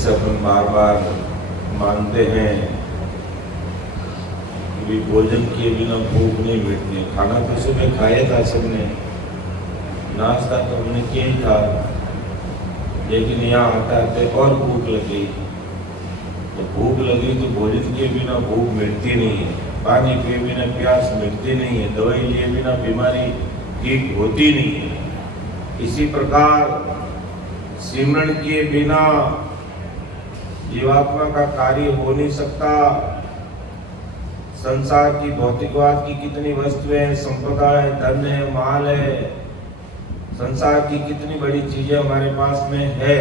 जैसे अपन बार बार मानते हैं कि भोजन किए बिना भूख नहीं मिटती। खाना तो सुबह खाया था सबने, नाश्ता तो हमने किया ही था, लेकिन यहाँ आते आते और भूख लगी। तो भूख लगी तो भोजन किए बिना भूख मिटती नहीं है, पानी पिए बिना प्यास मिटती नहीं है, दवाई लिए बिना बीमारी ठीक होती नहीं है। इसी प्रकार सिमरण किए बिना जीवात्मा का कार्य हो नहीं सकता। संसार की भौतिकवाद की कितनी वस्तुएं, संपदा है, धन है, माल है, संसार की कितनी बड़ी चीजें हमारे पास में है,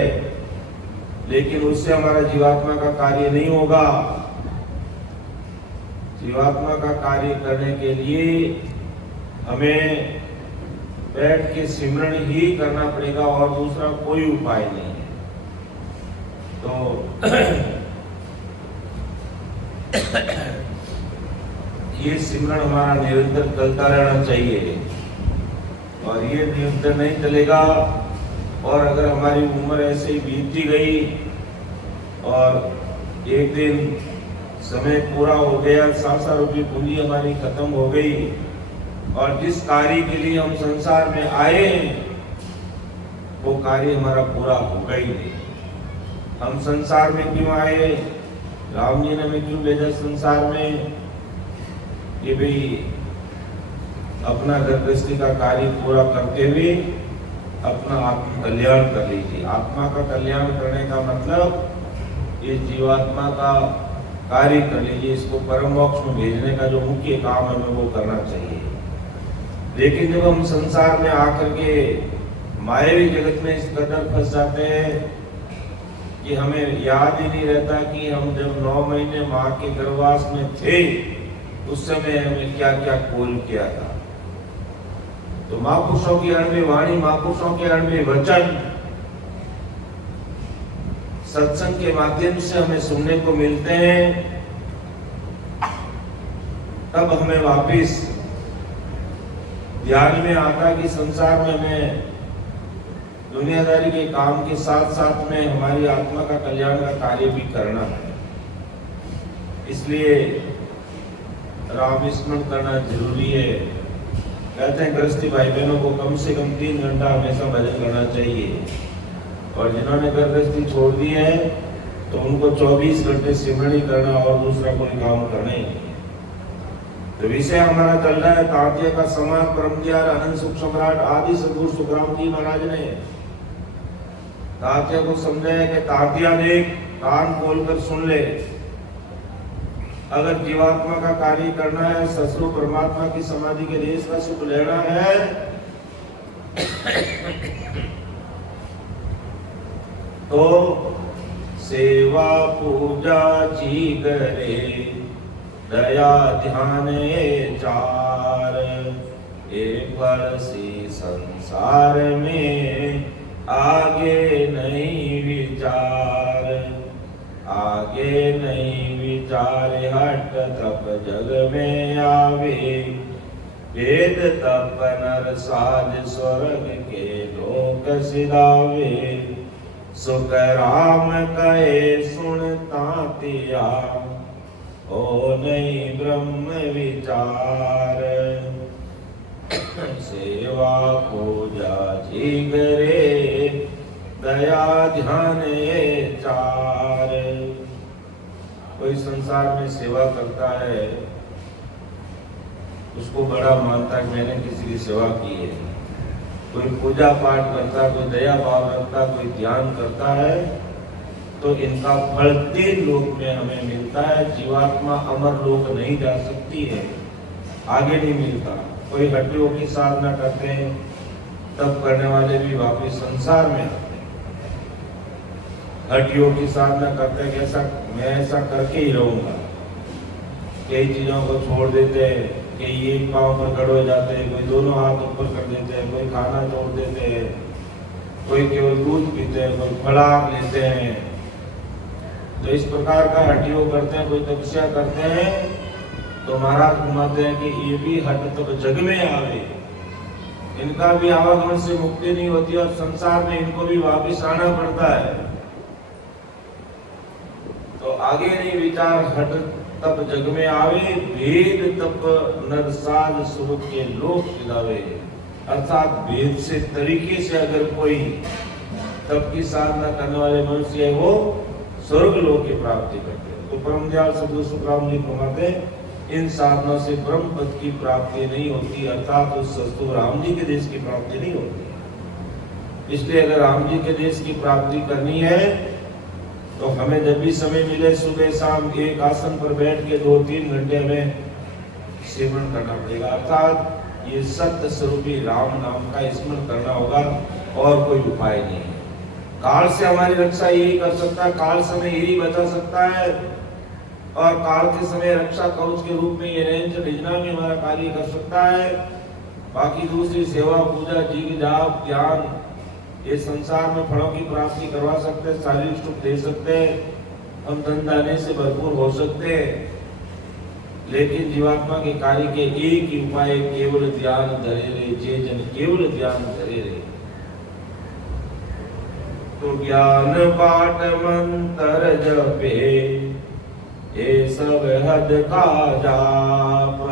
लेकिन उससे हमारा जीवात्मा का कार्य नहीं होगा। जीवात्मा का कार्य करने के लिए हमें बैठ के सिमरण ही करना पड़ेगा और दूसरा कोई उपाय नहीं है। तो ये सिमरण हमारा निरंतर चलता रहना चाहिए, और ये निरंतर नहीं चलेगा और अगर हमारी उम्र ऐसे ही बीतती गई और एक दिन समय पूरा हो गया, संसार रूपी पूंजी हमारी खत्म हो गई और जिस कार्य के लिए हम संसार में आए वो कार्य हमारा पूरा होगा ही नहीं। हम संसार में क्यों आए, राम जी ने हमें क्यों भेजा संसार में, कि भाई अपना घर गृहस्थी का कार्य पूरा करते हुए अपना आत्म कल्याण कर लीजिए। आत्मा का कल्याण करने का मतलब इस जीवात्मा का कार्य कर लीजिए, इसको परम मोक्ष में भेजने का जो मुख्य काम है हमें वो करना चाहिए। लेकिन जब हम संसार में आकर के मायावी जगत में इस कदर फंस जाते हैं कि हमें याद ही नहीं रहता कि हम जब 9 महीने माँ के गर्भवास में थे उस समय हमें क्या क्या कोल किया था। तो महापुरुषों की अणवी वाणी, महापुरुषों के अणवी वचन सत्संग के माध्यम से हमें सुनने को मिलते हैं, तब हमें वापिस ध्यान में आता कि संसार में हमें दुनियादारी के काम के साथ साथ में हमारी आत्मा का कल्याण का कार्य भी करना है। इसलिए राम स्मरण करना जरूरी है। कहते हैं गृहस्थी भाई बहनों को कम से कम 3 घंटा हमेशा भजन करना चाहिए, और जिन्होंने गृहस्थी छोड़ दी है तो उनको 24 घंटे सिमरण ही करना और दूसरा कोई काम करना ही नहीं। तो विषय हमारा चल रहा है तात्या का समाज, परम दयाल अनंत सुख सम्राट आदि सद्गुरु सुखराम जी महाराज ने तात्या को समझाया कि तात्या देख, कान खोलकर सुन ले, अगर जीवात्मा का कार्य करना है, ससुर परमात्मा की समाधि के देश का सुख लेना है, तो सेवा पूजा जी करे, दया ध्यान चार, एक बार से संसार में आगे नहीं विचार, आगे नहीं विचार, हट तप जग में आवे, वेद तप नर साज स्वर्ग के लोक सिधावे, सुख राम कहे सुन तातिया, ओ नहीं ब्रह्म विचार, सेवा पूजा जी करे, दया ध्यान चार। कोई संसार में सेवा करता है उसको बड़ा मानता है मैंने किसी की सेवा की है, कोई पूजा पाठ करता, कोई दया भाव रखता, कोई ध्यान करता है, तो इनका फल 3 लोक में हमें मिलता है। जीवात्मा अमर लोक नहीं जा सकती है, आगे नहीं मिलता। कोई हड्डियों की साधना करते हैं, तब करने वाले भी वापिस संसार में आते हैं। हड्डियों की साधना करते हैं कि ऐसा मैं ऐसा करके ही रहूंगा, कई चीजों को छोड़ देते हैं, कि ये पांव पर खड़े हो जाते हैं, कोई दोनों हाथ ऊपर कर देते हैं, कोई खाना छोड़ देते हैं, कोई केवल दूध पीते हैं, कोई फलाहार लेते हैं। तो इस प्रकार का हड्डियों करते हैं, कोई तपस्या करते हैं, तो महाराज घुमाते हैं कि ये भी हट तब जग में आवे, इनका भी आवागमन से मुक्ति नहीं होती और संसार में इनको भी वापिस आना पड़ता है। आगे नहीं विचार हट तब जग में आवे, भेद तप नरसाद स्वरूप के लोक खिलावे। अर्थात भेद से तरीके से अगर कोई तप की साधना करने वाले मनुष्य है वो स्वर्ग लोक की प्राप्ति करते हैं। तो परम दयाल सद्गुरु सुखराम जी फरमाते हैं इन साधनों से ब्रह्म पद की प्राप्ति नहीं होती, अर्थात उस सद्गुरु राम जी के देश की प्राप्ति नहीं होती। इसलिए अगर राम जी के देश की प्राप्ति करनी है तो हमें जब भी समय मिले सुबह शाम एक आसन पर बैठ के 2-3 घंटे हमें सेवन करना पड़ेगा। अर्थात ये सत्य स्वरूपी राम नाम का स्मरण करना होगा और कोई उपाय नहीं है। काल से हमारी रक्षा यही कर सकता है, काल समय यही बचा सकता है और काल के समय रक्षा कवच के रूप में ये निरंतर निजना में हमारा कार्य कर सकता है। बाकी दूसरी सेवा पूजा जीव जाप ज्ञान ये संसार में फलों की प्राप्ति करवा सकते हैं, शारीरिक सुख दे सकते हैं, हम धन दाने से भरपूर हो सकते हैं, लेकिन जीवात्मा के कार्य के एक ही उपाय केवल ध्यान धरे रे, जे जन केवल ध्यान धरे रे। तो ज्ञान पाठ मंत्र जपे ये सब हद का जाप,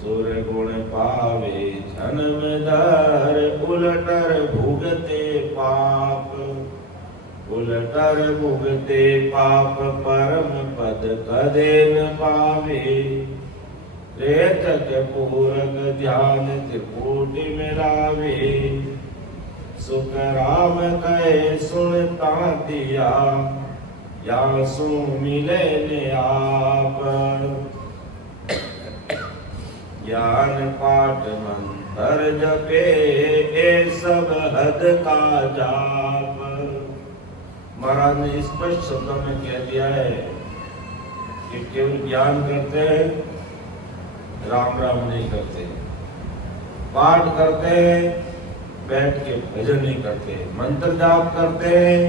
सुर गुण पावे जन्म दर, उलटर भुगते पाप, उलटर भुगते पाप परम पद कदे न पावे। रेतक पूरक ध्यान त्रिपुटी में लावे, सुख राम कहे सुनता दिया, या सो मिले ने आप। ज्ञान पाठ मंत्र जपे ए सब हद का जाप। महाराज ने स्पष्ट शब्दों में कह दिया है कि केवल ज्ञान करते हैं, राम राम नहीं करते, पाठ करते हैं, बैठ के भजन नहीं करते, मंत्र जाप करते हैं,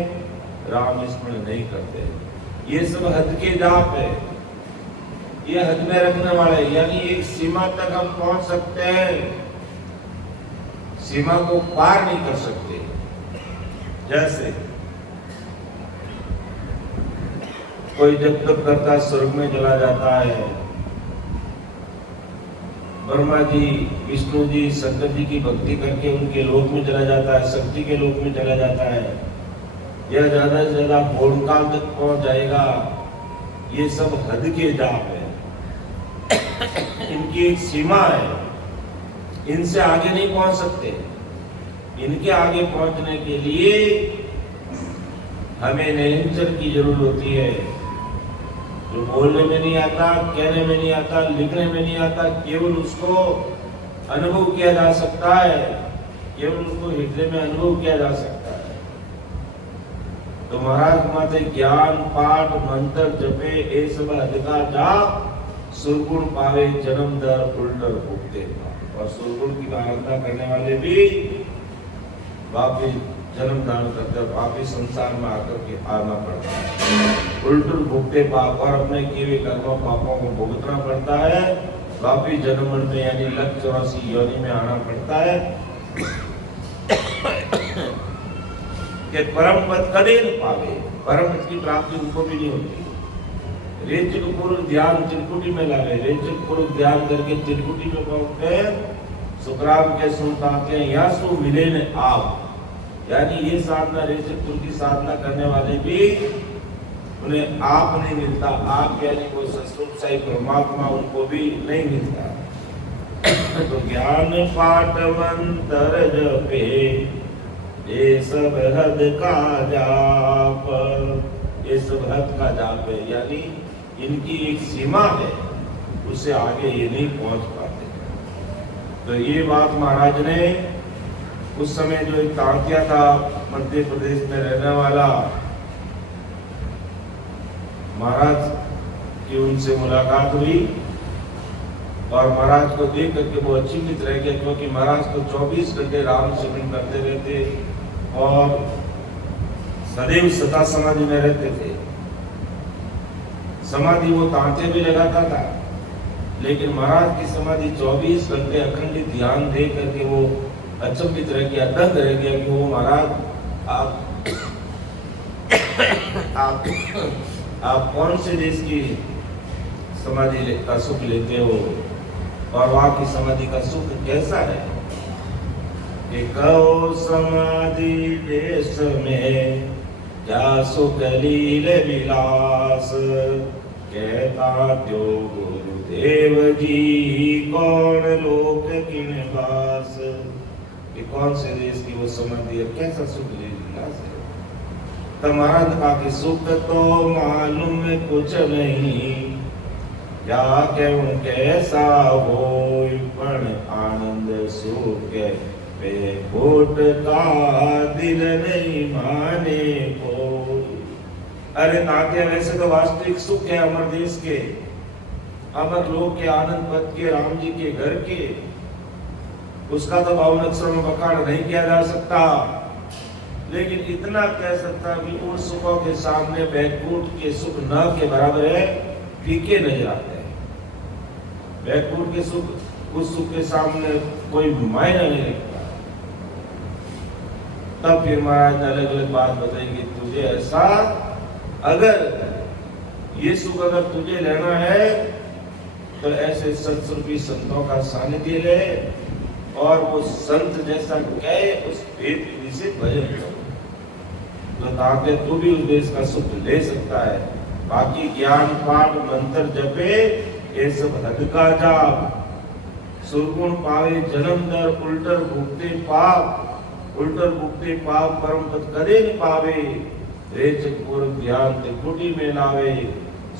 राम स्मरण नहीं करते। ये सब हद के जाप है, ये हद में रखने वाले, यानी एक सीमा तक हम पहुंच सकते हैं, सीमा को पार नहीं कर सकते। जैसे कोई जब तक करता स्वर्ग में चला जाता है, ब्रह्मा जी विष्णु जी शंकर जी की भक्ति करके उनके लोक में चला जाता है, शक्ति के लोक में चला जाता है, यह ज्यादा से ज्यादा भोरकाल तक पहुंच जाएगा। ये सब हद के जाप है, इनकी एक सीमा है, इनसे आगे नहीं पहुंच सकते। इनके आगे पहुंचने के लिए हमें निरंतर की जरूरत होती है। जो बोलने में नहीं आता, कहने में नहीं आता, लिखने में नहीं आता, केवल उसको अनुभव किया जा सकता है, केवल उसको हृदय में अनुभव किया जा सकता है। तो महाराज माते ज्ञान पाठ मंत्र जपे ए सब अधिकार जाप, सुरगुण पावे जन्म दर उल्टर भुगते। और सुरगुण की आराधना करने वाले भी वापिस जन्म दान करते, वापिस संसार में आकर के आना पड़ता है, उल्टुल भुगते पाप और अपने किए हुए कर्मों पापों को भुगतना पड़ता है, वापिस जन्म में यानी लख 84 योनि में आना पड़ता है। कि परम पद कदे न पावे, परम पद की प्राप्ति उनको भी नहीं होती। रेचक पूर्व ध्यान त्रिकुटी में लावे, रेचक पूर्व ध्यान करके त्रिकुटी में पहुंचते हैं। सुखराम के सुनते हैं या सो मिले ने आप, यानी ये साधना रेचक पूर्व की साधना करने वाले भी उन्हें आप नहीं मिलता, आप यानी कोई सत्स्वरूप साई परमात्मा उनको भी नहीं मिलता। तो ज्ञान पाठ मंत्र जपे ये सब हद का जाप, ये सब हद का जाप है, यानी इनकी एक सीमा है, उससे आगे ये नहीं पहुंच पाते। तो ये बात महाराज ने उस समय जो एक तांतिया था मध्य प्रदेश में रहने वाला, महाराज की उनसे मुलाकात हुई और महाराज को देख करके वो अचंभित रह गया, क्योंकि महाराज तो 24 घंटे राम सिमरन करते रहते और सदैव सता समाधि में रहते थे। समाधि वो तांते भी लगाता था, लेकिन महाराज की समाधि 24 घंटे अखंडित ध्यान दे करके वो अचंभित रह गया, दंग रह गया कि वो महाराज आप आप कौन से देश की समाधि का सुख लेते हो और वहां की समाधि का सुख कैसा है? कि कहो समाधि देश में क्या सुख लील विलास, कहता त्यो गुरुदेव जी कौन लोक किन बास। कि कौन से देश की वो समाधि है, कैसा सुख लील विलास है। तब महाराज कहा कि सुख तो मालूम कुछ नहीं, क्या कहूं कैसा होय, पण आनंद सुख बेखोट का दिल नहीं माने कोई। अरे तात्या वैसे तो वास्तविक सुख है अमर देश के, अमर लोक के, आनंद पद के, राम जी के घर के, उसका तो बावन अक्षरों में बखान नहीं किया जा सकता। लेकिन इतना कह सकता कि उन सुखों के सामने बैकुंठ के सुख न के बराबर है, फीके नजर आते हैं। बैकुंठ के सुख उस सुख के सामने कोई मायना नहीं रखता। तब फिर महाराज ने अलग अलग बात बताएंगे, तुझे ऐसा अगर ये सुख अगर तुझे लेना है तो ऐसे सत्स्वरूपी संतों का सानिध्य ले और वो संत जैसा कहे उस वेद विधि से भजन करो, तो ताकि तू भी उस देश का सुख ले सकता है। बाकी ज्ञान पाठ मंत्र जपे ये सब हद का जाप, सुरगुण पावे जन्म दर, उल्टर भुगते पाप, उल्टर भुगते पाप परम पद कदे न पावे, रेचक पूर्व ध्यान ते कुटी में लावे,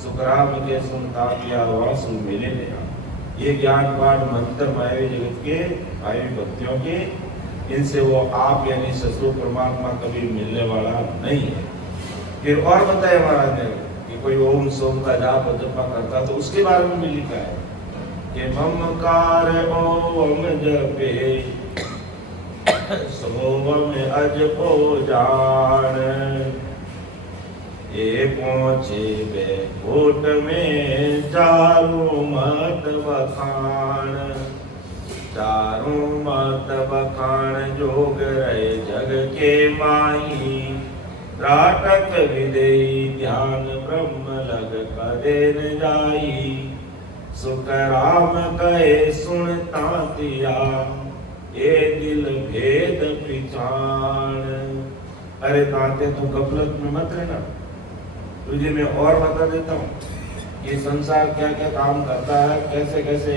सुखराम के सुनता किया वासु मिले नया। ये ज्ञान पाठ मंत्र मायावी जगत के, मायावी भक्तियों के, इनसे वो आप यानी ससुर परमात्मा कभी मिलने वाला नहीं है। फिर और बताया महाराज ने कि कोई ओम सोम का जाप जपा करता तो उसके बारे में भी लिखा है कि ममकार ओम जपे सोम अजपो जान, ये पहुंचे बैकुंठ में चारों मत बखान, चारों मत बखान जोग रहे जग के माही, त्राटक विदेही ध्यान ब्रह्म लग कदे न जाई, सुख राम कहे सुनता तिया ये दिल भेद पिछान। अरे ताते तू गफलत में मत रहना, तुझे मैं और बता देता हूँ ये संसार क्या क्या काम करता है, कैसे कैसे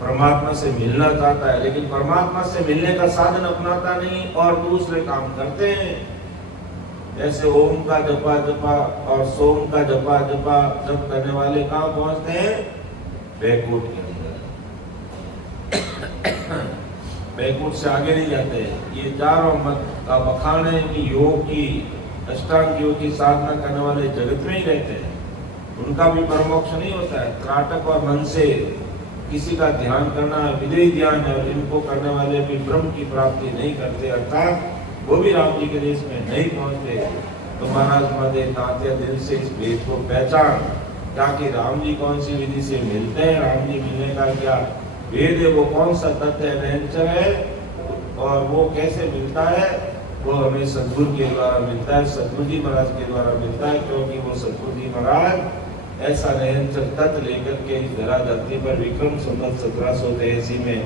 परमात्मा से मिलना चाहता है, लेकिन परमात्मा से मिलने का साधन अपनाता नहीं और दूसरे काम करते हैं। जैसे ओम का जपा जपा और सोम का जपा जपा जप करने वाले कहाँ पहुंचते हैं? बैकुंठ के अंदर। बैकुंठ से आगे नहीं जाते। ये चारों मत का बखान है कि योग की, अष्टांग योग की साधना करने वाले जगत में ही रहते हैं, उनका भी परमोक्ष नहीं होता है। त्राटक और मन से किसी का ध्यान करना विदेही ध्यान है और इनको करने वाले भी ब्रह्म की प्राप्ति नहीं करते, अर्थात वो भी राम जी के देश में नहीं पहुंचते। तो महाराज मदे तात्या दिल से इस भेद को पहचान, क्या कि राम जी कौन सी विधि से मिलते हैं, राम जी मिलने का क्या वेद है, वो कौन सा तथ्य है, रहनचर है, और वो कैसे मिलता है, वो हमें सदगुरु के द्वारा मिलता है, सदगुरु जी महाराज के द्वारा मिलता है। क्योंकि वो सदगुरु जी महाराज ऐसा रहनचर तत्व लेकर के इस धरा धरती पर विक्रम संवत 1783 में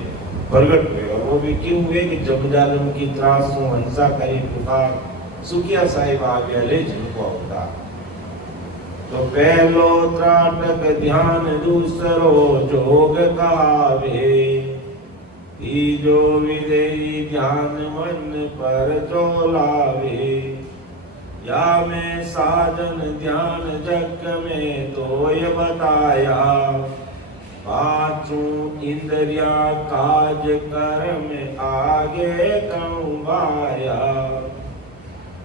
प्रगट हुए। और वो भी क्यों हुए कि जब जालम की त्रास हो हंसा करी पुकार, सुखिया साहिब आ गया ले जिनको अवतार। तो पहलो त्राटक ध्यान दूसरो जोग कावे, तीजो विदेही ध्यान मन पर जो लावे, या मैं साधन ध्यान जग में तो ये बताया, पांचों इंद्रिया काज कर्म आगे कौवाया,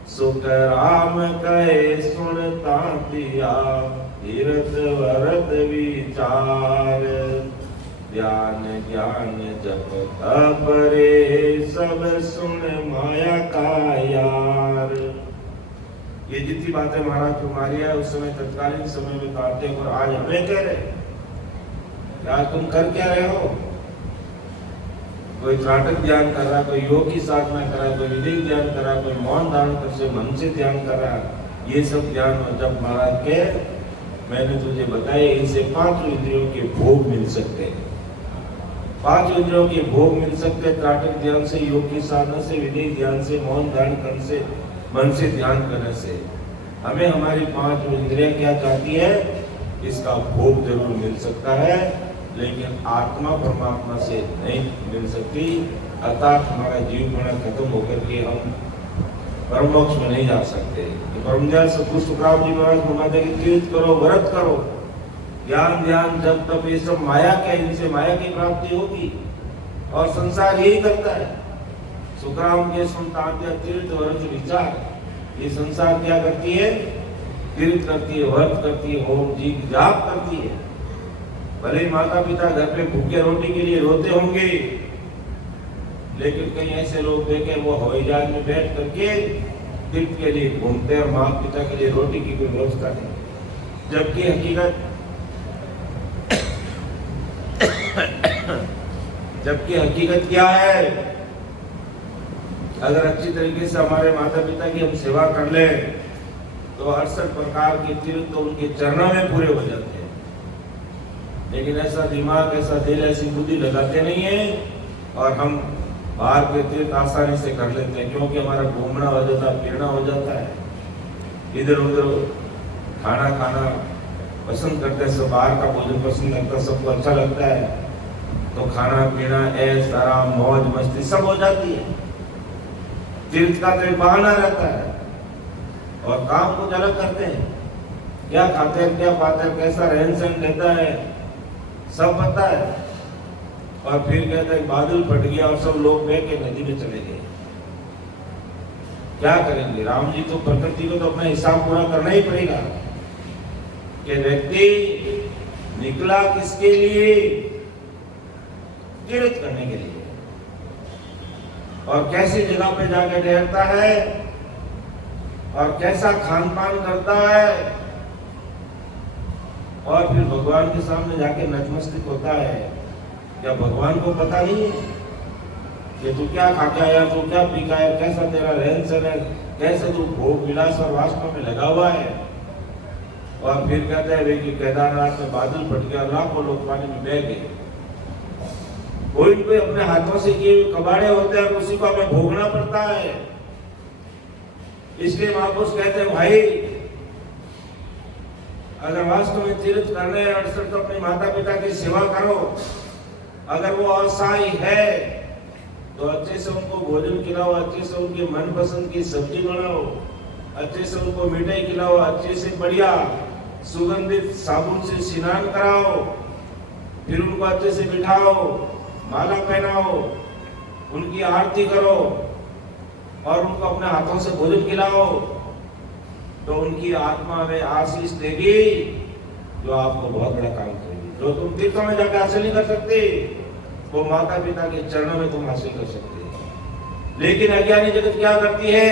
सुख राम कहे सुनता दिया, तीर्थ वरद विचार, ध्यान ज्ञान जप तप रे सब सुन माया का यार। ये जितनी बातें महाराज तुम्हारी है उस समय तत्कालीन समय में कहते हैं, और आज हमें कह रहे, आज तुम कर क्या रहे हो? कोई त्राटक ध्यान कर रहा, कोई योग की साधना कर रहा, कोई विवेक ध्यान कर रहा, कोई मौन धारण कर से मन से ध्यान कर रहा। ये सब ध्यान जब महाराज के मैंने तुझे बताया, इनसे 5 इंद्रियों के भोग मिल सकते हैं। 5 इंद्रियों के भोग मिल सकते हैं त्राटक ध्यान से, योग की साधना से, विवेक ध्यान से, मौन धारण करने से, मन से ध्यान करने से। हमें हमारी 5 इंद्रियां क्या चाहती है, इसका भोग जरूर मिल सकता है, लेकिन आत्मा परमात्मा से नहीं मिल सकती। अर्थात हमारा जीव मरण खत्म होकर के हम परम मोक्ष में नहीं जा सकते। परम दयाल सद्गुरु सुखराम जी महाराज फरमाते हैं कि तीर्थ करो, व्रत करो, ज्ञान ध्यान जब तब, ये सब माया के, इनसे माया की प्राप्ति होगी और संसार यही करता है। सुखराम के सुनतांत्य तीर्थ व्रत विचार, ये संसार क्या करती है, तीर्थ करती है, व्रत करती है, होम जी जाप करती है। भले माता पिता घर पे भूखे रोटी के लिए रोते होंगे, लेकिन कई ऐसे लोग देखे वो हवाई जहाज में बैठ करके तीर्थ के लिए घूमते और माता पिता के लिए रोटी की कोई व्यवस्था नहीं। जबकि हकीकत क्या है, अगर अच्छी तरीके से हमारे माता पिता की हम सेवा कर ले तो 68 प्रकार के तीर्थ तो उनके चरणों में पूरे हो जाते हैं। लेकिन ऐसा दिमाग, ऐसा दिल, ऐसी बुद्धि लगाते नहीं है और हम बाहर के तीर्थ आसानी से कर लेते हैं, क्योंकि हमारा घूमना हो जाता है, फिरना हो जाता है, इधर उधर खाना खाना पसंद करते हैं, सब बाहर का भोजन पसंद करता है, सबको अच्छा लगता है, तो खाना पीना, ऐश आराम, मौज मस्ती सब हो जाती है। तीर्थ का तो एक बहाना रहता है और काम कुछ अलग करते हैं। क्या खाते हैं, क्या पाते हैं, कैसा रहन सहन रहता है, सब पता है। और फिर कहते हैं बादल फट गया और सब लोग बह के नदी में चले गए। क्या करेंगे? राम जी तो प्रकृति को तो अपना हिसाब पूरा करना ही पड़ेगा कि व्यक्ति निकला किसके लिए, तीर्थ करने के लिए, और कैसी जगह पे जाके ठहरता है और कैसा खान पान करता है, और फिर भगवान के सामने जाके नतमस्तक होता है। क्या भगवान को पता नहीं कि तू क्या खा के आया, तू क्या पी के आया, कैसा तेरा रहन सहन है, कैसे तू भोग विलास और वासना में लगा हुआ है? और फिर कहते हैं कि केदारनाथ में बादल फट गया, लाखों लोग पानी में बह गए। कोई कोई अपने हाथों से किए कबाड़े होते हैं, उसी को हमें भोगना पड़ता है। इसलिए महापुरुष कहते हैं भाई, अगर वास्तव में तीर्थ करने हैं अवसर तो अपने माता पिता की सेवा करो। अगर वो असहाय है तो अच्छे से उनको भोजन खिलाओ, अच्छे से उनके मनपसंद की सब्जी बनाओ, अच्छे से उनको मिठाई खिलाओ, अच्छे से बढ़िया सुगंधित साबुन से स्नान कराओ, फिर उनको अच्छे से बिठाओ, माला पहनाओ, उनकी आरती करो और उनको अपने हाथों से भोजन खिलाओ, तो उनकी आत्मा में आशीष देगी जो आपको बहुत बड़ा काम करेगी। जो तुम तीर्थों में जाकर हासिल नहीं कर सकते, वो माता पिता के चरणों में तुम हासिल कर सकते। लेकिन अज्ञानी जगत क्या करती है,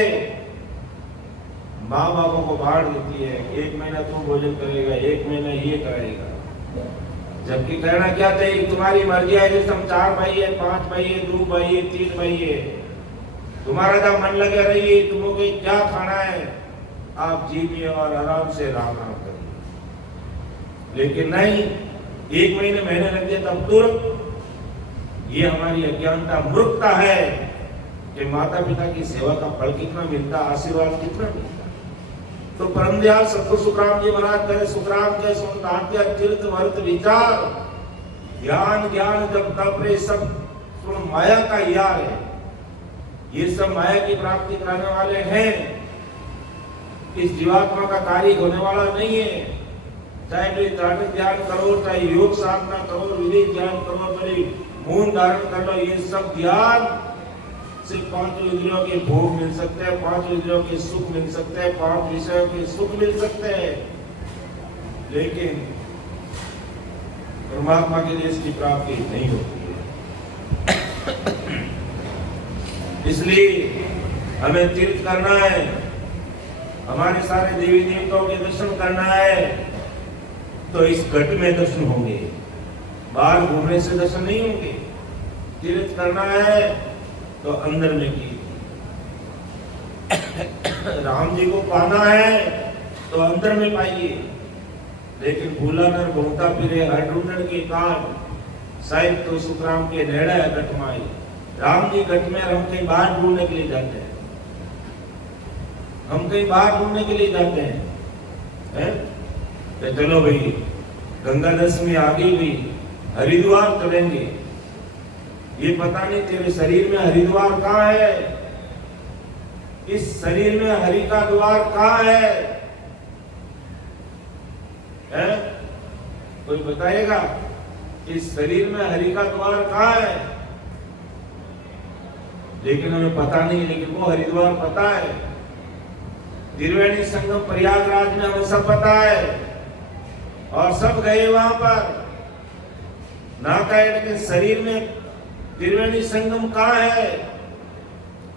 माँ बापों को बांट देती है, 1 महीना तू भोजन करेगा, 1 महीना ये करेगा। जबकि कहना क्या चाहिए, तुम्हारी मर्जी है, जैसे हम 4 भाई है, 5 भाई है, 2 भाई है, 3 भाई है, तुम्हारा जब मन लगे रहिए, तुमको क्या खाना है आप जीविए और आराम से राम नाम करिए। लेकिन नहीं, 1 महीने लग जाए तब तुरंत, ये हमारी अज्ञानता, मूर्खता है कि माता पिता की सेवा का फल कितना मिलता, आशीर्वाद कितना मिलता। तो परम दयाल सद्गुरु सुखराम जी महाराज कहे, सुखराम के सुनतांत्य तीर्थ व्रत विचार, ज्ञान ज्ञान जब तब रे सब सुन माया का यार है। ये सब माया की प्राप्ति कराने वाले हैं, इस जीवात्मा का कार्य होने वाला नहीं है। चाहे कोई त्राटक ध्यान करो, चाहे योग साधना करो, विवेक ध्यान करो, चाहे मौन धारण कर लो, ये सब ध्यान सिर्फ 5 इंद्रियों के भोग मिल सकते हैं, 5 इंद्रियों के सुख मिल सकते हैं, 5 विषयों के सुख मिल सकते हैं, लेकिन परमात्मा के लिए इसकी प्राप्ति नहीं होती है। इसलिए हमें तीर्थ करना है, हमारे सारे देवी देवताओं के दर्शन करना है, तो इस घट में दर्शन होंगे, बाहर घूमने से दर्शन नहीं होंगे। तीर्थ करना है तो अंदर में की, राम जी को पाना है तो अंदर में पाइए। लेकिन भूला नर घूमता फिरे हर ढूंढण के काज, साहिब तो सुखराम के नेड़ा है गटमाई। राम जी गट में, हम कहीं बाहर ढूंढने के लिए जाते हैं, हम कहीं बाहर ढूंढने के लिए जाते हैं, तो चलो भाई गंगा दशमी आ गई, भी हरिद्वार चलेंगे। ये पता नहीं तेरे शरीर में हरिद्वार कहाँ है, इस शरीर में हरि का द्वार कहाँ है? कोई बताएगा इस शरीर में हरि का द्वार कहाँ है? लेकिन हमें पता नहीं, लेकिन वो हरिद्वार पता है। त्रिवेणी संगम प्रयागराज में हमें सब पता है और सब गए वहां पर, ना कहे, लेकिन शरीर में त्रिवेणी संगम कहाँ है?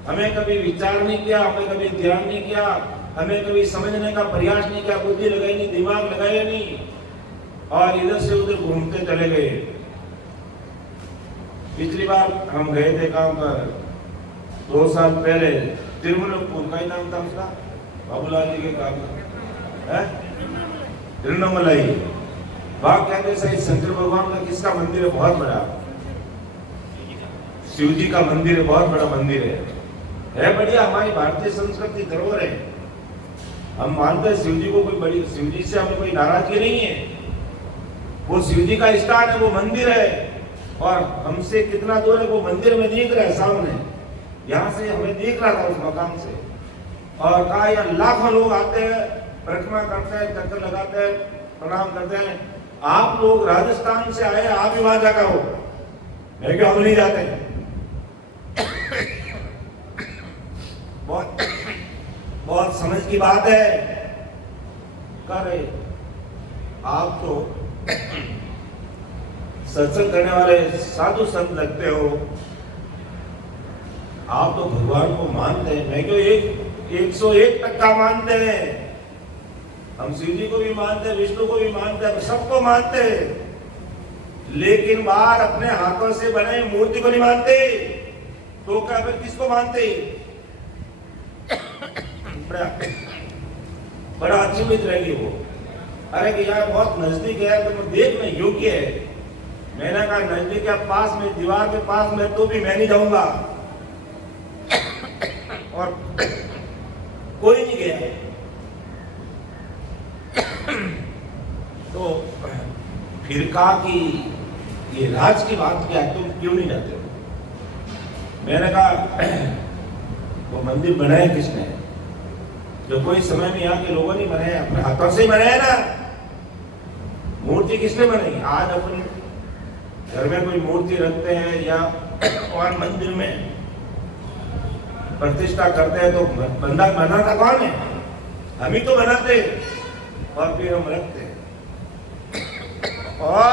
हमें कभी विचार नहीं किया, हमें कभी ध्यान नहीं किया, हमें कभी समझने का प्रयास नहीं किया, बुद्धि लगाई नहीं, दिमाग लगाया नहीं, और इधर से उधर घूमते चले गए। पिछली बार हम गए थे काम पर 2 साल पहले, तिरुमलपुर का ही नाम था उसका, बाबूलाल जी के काम है, तिरुमलाई। वहां कहते सही शंकर भगवान का किसका मंदिर है? बहुत बड़ा, शिव जी का मंदिर है, बहुत बड़ा मंदिर है बढ़िया। हमारी भारतीय संस्कृति धरोहर है, हम मानते हैं शिव जी को, कोई बड़ी, शिव जी से हमें कोई नाराजगी नहीं है, वो शिव जी का स्थान है, वो मंदिर है, और हमसे कितना दूर है वो मंदिर में दिख रहा है सामने, यहाँ से हमें दिख रहा था उस मकाम से। और कहा यार लाखों लोग आते हैं, परिक्रमा करते हैं, चक्कर लगाते हैं, प्रणाम करते हैं। आप लोग राजस्थान से आए, आप ही वहां जाकर हो, मैं क्यों, हम नहीं जाते। बहुत बहुत समझ की बात है। करे आप तो सत्संग करने वाले साधु संत लगते हो, आप तो भगवान को मानते हैं, मैं क्यों 101% मानते हैं। हम शिव जी को भी मानते हैं, विष्णु को भी मानते हैं, सबको मानते हैं, लेकिन बाहर अपने हाथों से बने मूर्ति को नहीं मानते, तो क्या फिर किसको मानते? बड़ा अचंभित रहेगी वो, अरे कि यार बहुत नजदीक है, तो देखने योग्य है। मैंने कहा नजदीक है, पास में, दीवार के पास में, तो भी मैं नहीं जाऊंगा, और कोई नहीं गया। तो फिर कहा कि ये राज की बात क्या है, तुम क्यों नहीं जाते हो? मैंने कहा वो मंदिर बनाया किसने? जो कोई समय में यहाँ के लोगों ने बनाया, अपने हाथों से बनाया ना। मूर्ति किसने बनाई? आज अपन घर में कोई मूर्ति रखते हैं या और मंदिर में प्रतिष्ठा करते हैं, तो बंदा बनाता कौन है? हम ही तो बनाते और फिर हम रखते हैं और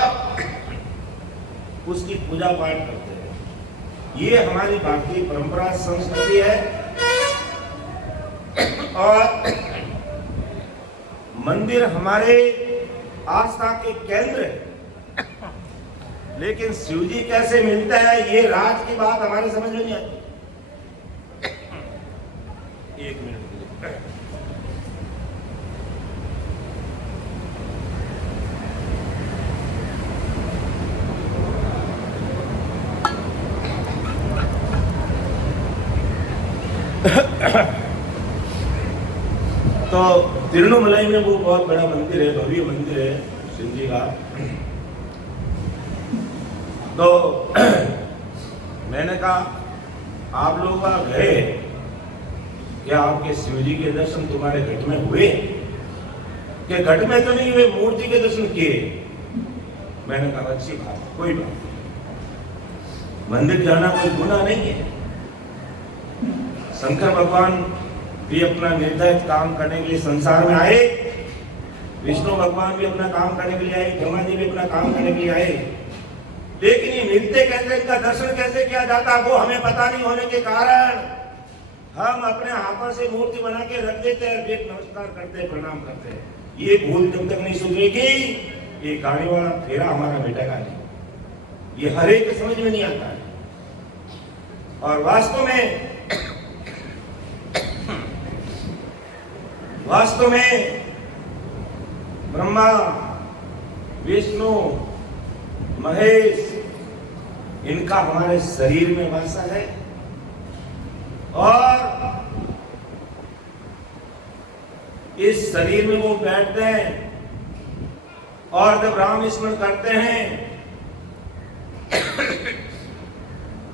उसकी पूजा पाठ करते हैं। ये हमारी भारतीय परंपरा, संस्कृति है। और मंदिर हमारे आस्था के केंद्र है, लेकिन शिव जी कैसे मिलता है, ये राज की बात हमारे समझ में नहीं आती। एक मिनट तो तिरुमलाई में वो बहुत बड़ा मंदिर है, भव्य मंदिर है शिव जी का। तो मैंने कहा आप लोग वहां गए क्या? आपके शिव जी के दर्शन तुम्हारे घट में हुए? कि घट में तो नहीं हुए, मूर्ति के दर्शन किए। मैंने कहा अच्छी बात, कोई बात नहीं, मंदिर जाना कोई गुनाह नहीं है। शंकर भगवान भी अपना निर्धारित काम करने के लिए संसार में आए, विष्णु भगवान भी अपना काम करने के लिए आए, ब्रह्मा जी भी अपना काम करने के लिए आए, लेकिन ये मिलते कैसे, इनका दर्शन कैसे किया जाता वो हमें पता नहीं होने के कारण हम अपने हाथों से मूर्ति बना के रख देते हैं, फिर नमस्कार करते हैं, प्रणाम करते हैं। ये भूल जब तक नहीं सुधरेगी, ये गाड़ी वाला फेरा हमारा मिटेगा नहीं। ये हर एक समझ में नहीं आता है। और वास्तव में ब्रह्मा, विष्णु, महेश, इनका हमारे शरीर में वासा है। और इस शरीर में वो बैठते हैं और जब राम स्मरण करते हैं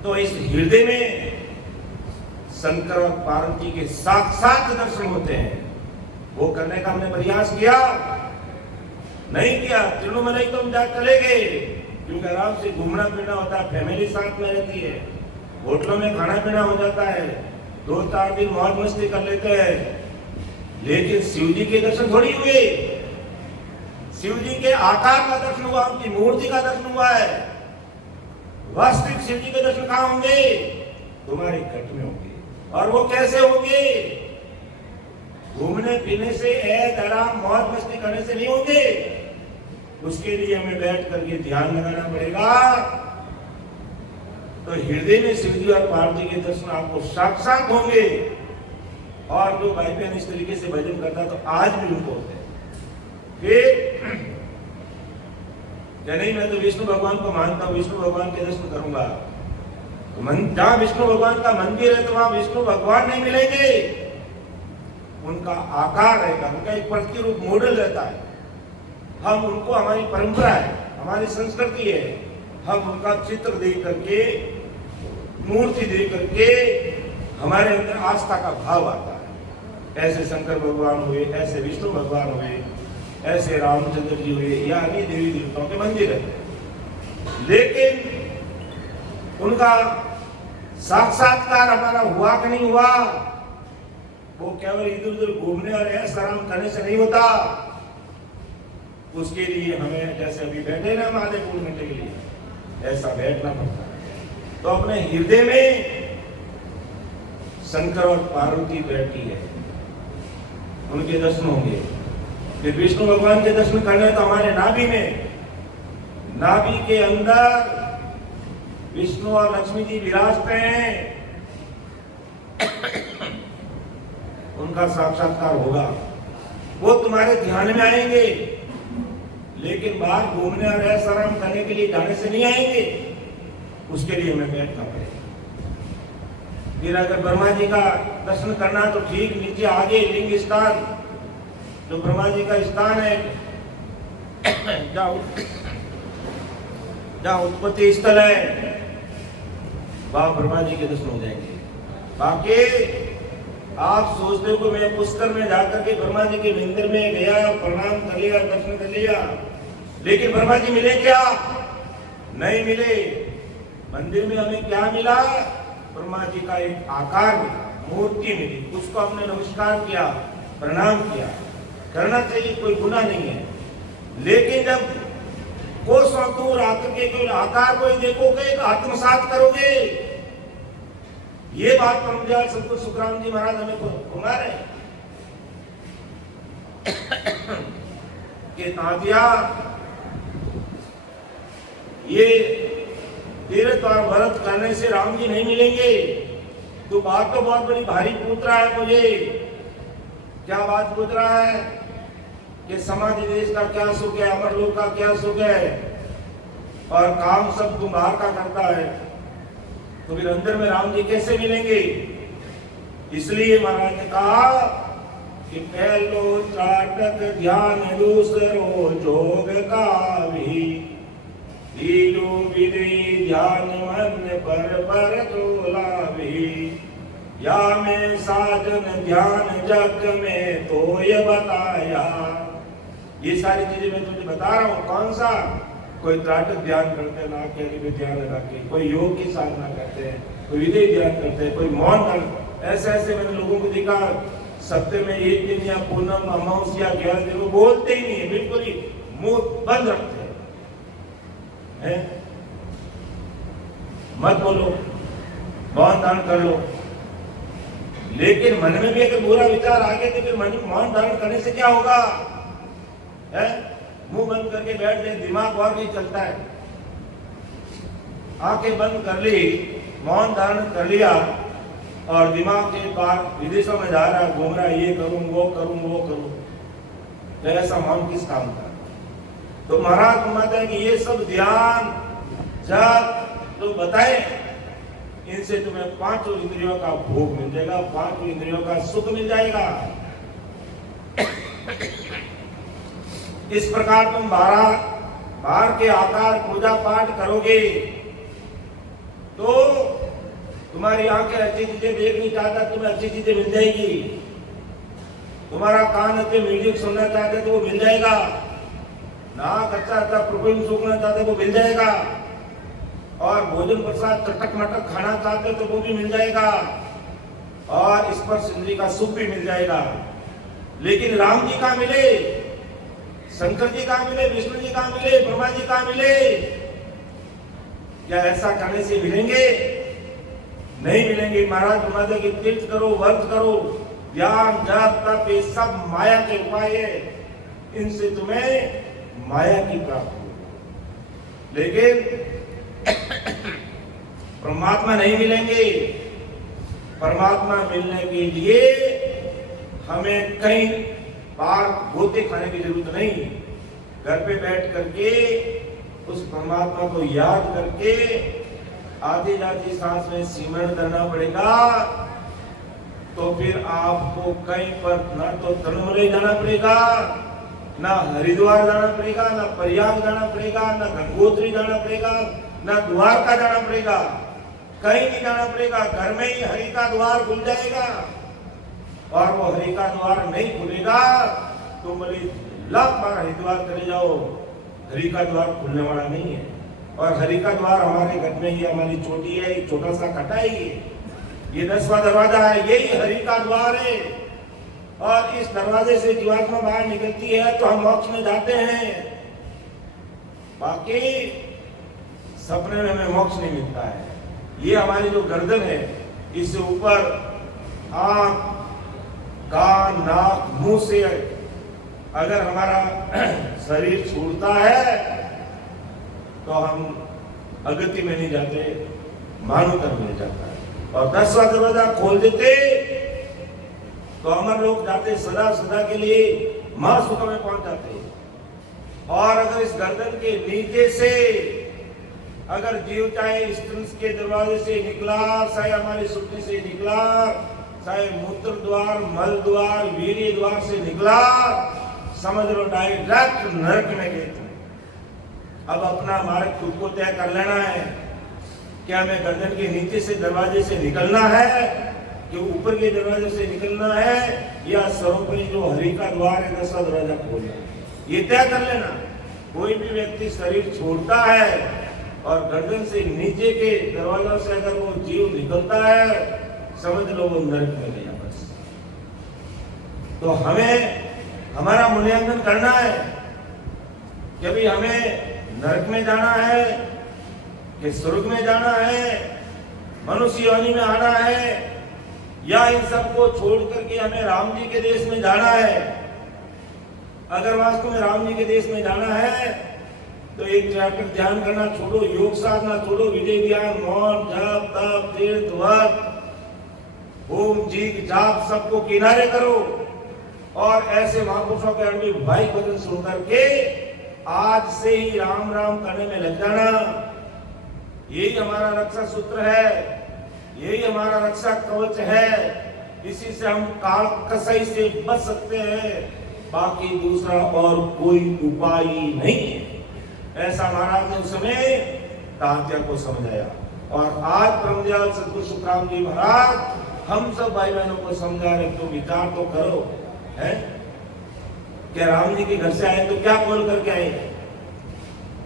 तो इस हृदय में शंकर और पार्वती के साक्षात दर्शन होते हैं। वो करने का हमने प्रयास किया नहीं किया। तिरुमलाई तो हम जा चले गए, क्योंकि आराम से घूमना फिरना होता है, फैमिली साथ में रहती है, होटलों में खाना पीना हो जाता है, 2-4 दिन मौज मस्ती कर लेते हैं। लेकिन शिव जी के दर्शन थोड़ी हुए। शिव जी के आकार का दर्शन हुआ, उनकी मूर्ति का दर्शन हुआ है। वास्तविक शिव जी के दर्शन कहाँ होंगे? तुम्हारे घट में होंगे। और वो कैसे होंगे? घूमने फिरने से, ऐश आराम मौज मस्ती करने से नहीं होंगे। उसके लिए हमें बैठ करके ध्यान लगाना पड़ेगा। तो हृदय में शिव जी और पार्वती के दर्शन आपको साक्षात होंगे। और जो भाई बहन इस तरीके से भजन करता तो आज भी उनको होते हैं। फिर नहीं, मैं तो विष्णु भगवान को मानता हूँ, विष्णु भगवान के दर्शन करूंगा। जहां विष्णु भगवान का मंदिर है तो वहां विष्णु भगवान नहीं मिलेंगे। उनका आकार रहेगा, उनका एक प्रतिरूप मॉडल रहता है। हम उनको, हमारी परंपरा है, हमारी संस्कृति है, हम उनका चित्र देख करके, मूर्ति देख करके हमारे अंदर आस्था का भाव आता है। ऐसे शंकर भगवान हुए, ऐसे विष्णु भगवान हुए, ऐसे रामचंद्र जी हुए, या अन्य देवी देवताओं के मंदिर है। लेकिन उनका साक्षात्कार हमारा हुआ कि नहीं हुआ, वो केवल इधर उधर घूमने और ऐसा आराम करने से नहीं होता। उसके लिए हमें, जैसे अभी बैठे ना आधे पूर्ण घंटे के लिए, ऐसा बैठना पड़ता है। तो अपने हृदय में शंकर और पार्वती बैठी है, उनके दर्शन होंगे। फिर विष्णु भगवान के दर्शन करने तो हमारे नाभि में, नाभि के अंदर विष्णु और लक्ष्मी जी विराजते हैं। उनका साक्षात्कार होगा, वो तुम्हारे ध्यान में आएंगे। लेकिन बाहर घूमने और ऐसा आराम करने के लिए जाने से नहीं आएंगे। उसके लिए हमें बैठना पड़ेगा। फिर अगर ब्रह्मा जी का दर्शन करना तो ठीक नीचे आगे लिंग स्थान, जो ब्रह्मा जी का स्थान है, जहाँ उत्पत्ति स्थल है, वहां ब्रह्मा जी के दर्शन हो जाएंगे। बाकी आप सोचते हो कि मैं पुष्कर में जाकर के ब्रह्मा जी के मंदिर में गया, प्रणाम कर लिया, दर्शन कर लिया, लेकिन ब्रह्मा जी मिले क्या? नहीं मिले। मंदिर में हमें क्या मिला? ब्रह्मा जी का एक आकार मिला, मूर्ति मिली, उसको हमने नमस्कार किया, प्रणाम किया। करना चाहिए, कोई गुनाह नहीं है। लेकिन जब कोसों दूर आकर के कोई आकार को देखोगे, आत्मसात करोगे, ये बात परमदयाल सतगुरु सुखराम जी महाराज हमें घुमा रहे कि तांतिया, ये तीर्थ और व्रत करने से राम जी नहीं मिलेंगे। तो बात तो बहुत बड़ी भारी पूछ रहा है मुझे। क्या बात पूछ रहा है कि समाधि देश का क्या सुख है, अमरलोक का क्या सुख है, और काम सब तुम बाहर का करता है, तो फिर अंदर में राम जी कैसे मिलेंगे? इसलिए महाराज ने कहा कि पहलो त्राटक ध्यान, दूसरो जोग का भी, तीलो विधि ध्यान मन पर तोला भी, या में साजन ध्यान जग में तो ये बताया। ये सारी चीजें मैं तुझे बता रहा हूँ। कौन सा? कोई त्राटक ध्यान करते हैं, नाक में ध्यान लगा के, कोई योग की साधना करते हैं, कोई विधि ध्यान करते हैं, कोई मौन ध्यान। ऐसे ऐसे मैंने लोगों को देखा, सप्ताह में एक दिन या पूनम, अमावस्या, 11 दिन वो बोलते ही नहीं है, बिल्कुल ही मुंह बंद रखते हैं। मत बोलो, मौन धारण कर लो। लेकिन मन में भी अगर बुरा विचार आ गया तो फिर मौन धारण करने से क्या होगा? मुंह बंद करके बैठ जाए, दिमाग और नहीं चलता है। आंखें बंद कर ली मौन धारण कर लिया और दिमाग के पार विदेशों में जा रहा, घूम रहा, ये करूं वो करूं वो करूं, तो ऐसा मौन किस काम का? तो महाराज फरमाते हैं कि ये सब ध्यान जब तो बताए, इनसे तुम्हें पांचों इंद्रियों का भोग मिल जाएगा, पांचों इंद्रियों का सुख मिल जाएगा। इस प्रकार तुम बाहर के आकार पूजा पाठ करोगे तो तुम्हारी आंखें अच्छी चीजें देख नहीं चाहता, तुम्हें अच्छी चीजें मिल जाएगी। तुम्हारा कान अच्छे म्यूजिक सुनना चाहते तो वो मिल जाएगा। नाक अच्छा परफ्यूम सूंघना चाहते वो मिल जाएगा। और भोजन प्रसाद चटक मटक खाना चाहते तो वो भी मिल जाएगा। और स्पर्श इंद्रिय का सुख भी मिल जाएगा। लेकिन राम जी कहाँ मिले, शंकर जी कहाँ मिले, विष्णु जी कहाँ मिले, ब्रह्मा जी कहाँ मिले? क्या ऐसा करने से मिलेंगे? नहीं मिलेंगे। महाराज फरमाते कि तीर्थ करो, व्रत करो, ध्यान जप तप, ये सब माया के उपाय है, इनसे तुम्हें माया की प्राप्ति हो। लेकिन परमात्मा नहीं मिलेंगे। परमात्मा मिलने के लिए हमें कहीं बार गोते खाने की जरूरत नहीं। घर पे बैठ करके उस परमात्मा को याद करके आधी जाती सांस में सिमरण करना पड़ेगा। तो फिर आपको कहीं पर ना तो तिरुमले जाना पड़ेगा, ना हरिद्वार जाना पड़ेगा, ना प्रयाग जाना पड़ेगा, ना गंगोत्री जाना पड़ेगा, ना द्वारका जाना पड़ेगा, कहीं नहीं जाना पड़ेगा। घर में ही हरि का द्वार खुल जाएगा। और वो हरि का द्वार नहीं खुलेगा तो बोले लाख बार हरिद्वार चले जाओ, हरि का द्वार खुलने वाला नहीं है। और हरि का द्वार हमारे घर में ही, हमारी चोटी है, एक छोटा सा कटा ही है, ये 10वां दरवाजा है, यही हरि का द्वार है। और इस दरवाजे से जीवात्मा बाहर निकलती है तो हम मोक्ष में जाते हैं। बाकी सपने में हमें मोक्ष नहीं मिलता है। ये हमारी जो गर्दन है, इससे ऊपर आंख, कान, नाक, मुंह से अगर हमारा शरीर छूटता है तो हम अगति में नहीं जाते, मानवता में जाता है। और 10वां दरवाजा खोल देते तो अमर लोग जाते, सदा सदा के लिए महासुख में पहुंच जाते। और अगर इस गर्दन के नीचे से अगर जीव चाहे स्त्रिंस के दरवाजे से निकला, चाहे हमारी सुक्ति से निकला, चाहे मूत्र द्वार, मल द्वार, वीर्य द्वार से निकला, समझ लो डायरेक्ट नरक में गए तुम। अब अपना मार्ग खुद को तय कर लेना है। क्या हमें गर्दन के नीचे से दरवाजे से निकलना है कि ऊपर के दरवाजे से निकलना है, या सर्वोपरि जो हरि का द्वार है 10वां दरवाजा खोलना है, ये तय कर लेना। कोई भी व्यक्ति शरीर छोड़ता है और गर्दन से नीचे के दरवाजों से अगर वो जीव निकलता है, समझ लो वो नरक में गया बस। तो हमें हमारा मूल्यांकन करना है कि अभी हमें नरक में जाना है कि स्वर्ग में जाना है, मनुष्य योनि में आना है, या इन सबको छोड़ करके हमें राम जी के देश में जाना है। अगर वास्तव में राम जी के देश में जाना है तो एक चैप्टर ध्यान करना छोड़ो, योग साधना छोड़ो, विजय ध्यान, मौन, जप, तप, तीर्थ, व्रत, होम, जीव, जाप सबको किनारे करो और ऐसे महापुरुषों के अड़बी भाई भजन सुन करके आज से ही राम राम करने में लग जाना। यही हमारा रक्षा सूत्र है, यही हमारा रक्षा कवच है। इसी से हम काल कसई से बच सकते हैं, बाकी दूसरा और कोई उपाय नहीं है। ऐसा महाराज ने उस समय तांत्या को समझाया। और आज ब्रह्मदयाल सतगुरु सुखराम जी महाराज हम सब भाई बहनों को समझा रहे, तो विचार तो करो है। क्या राम जी के घर से आए तो क्या बोल करके आए?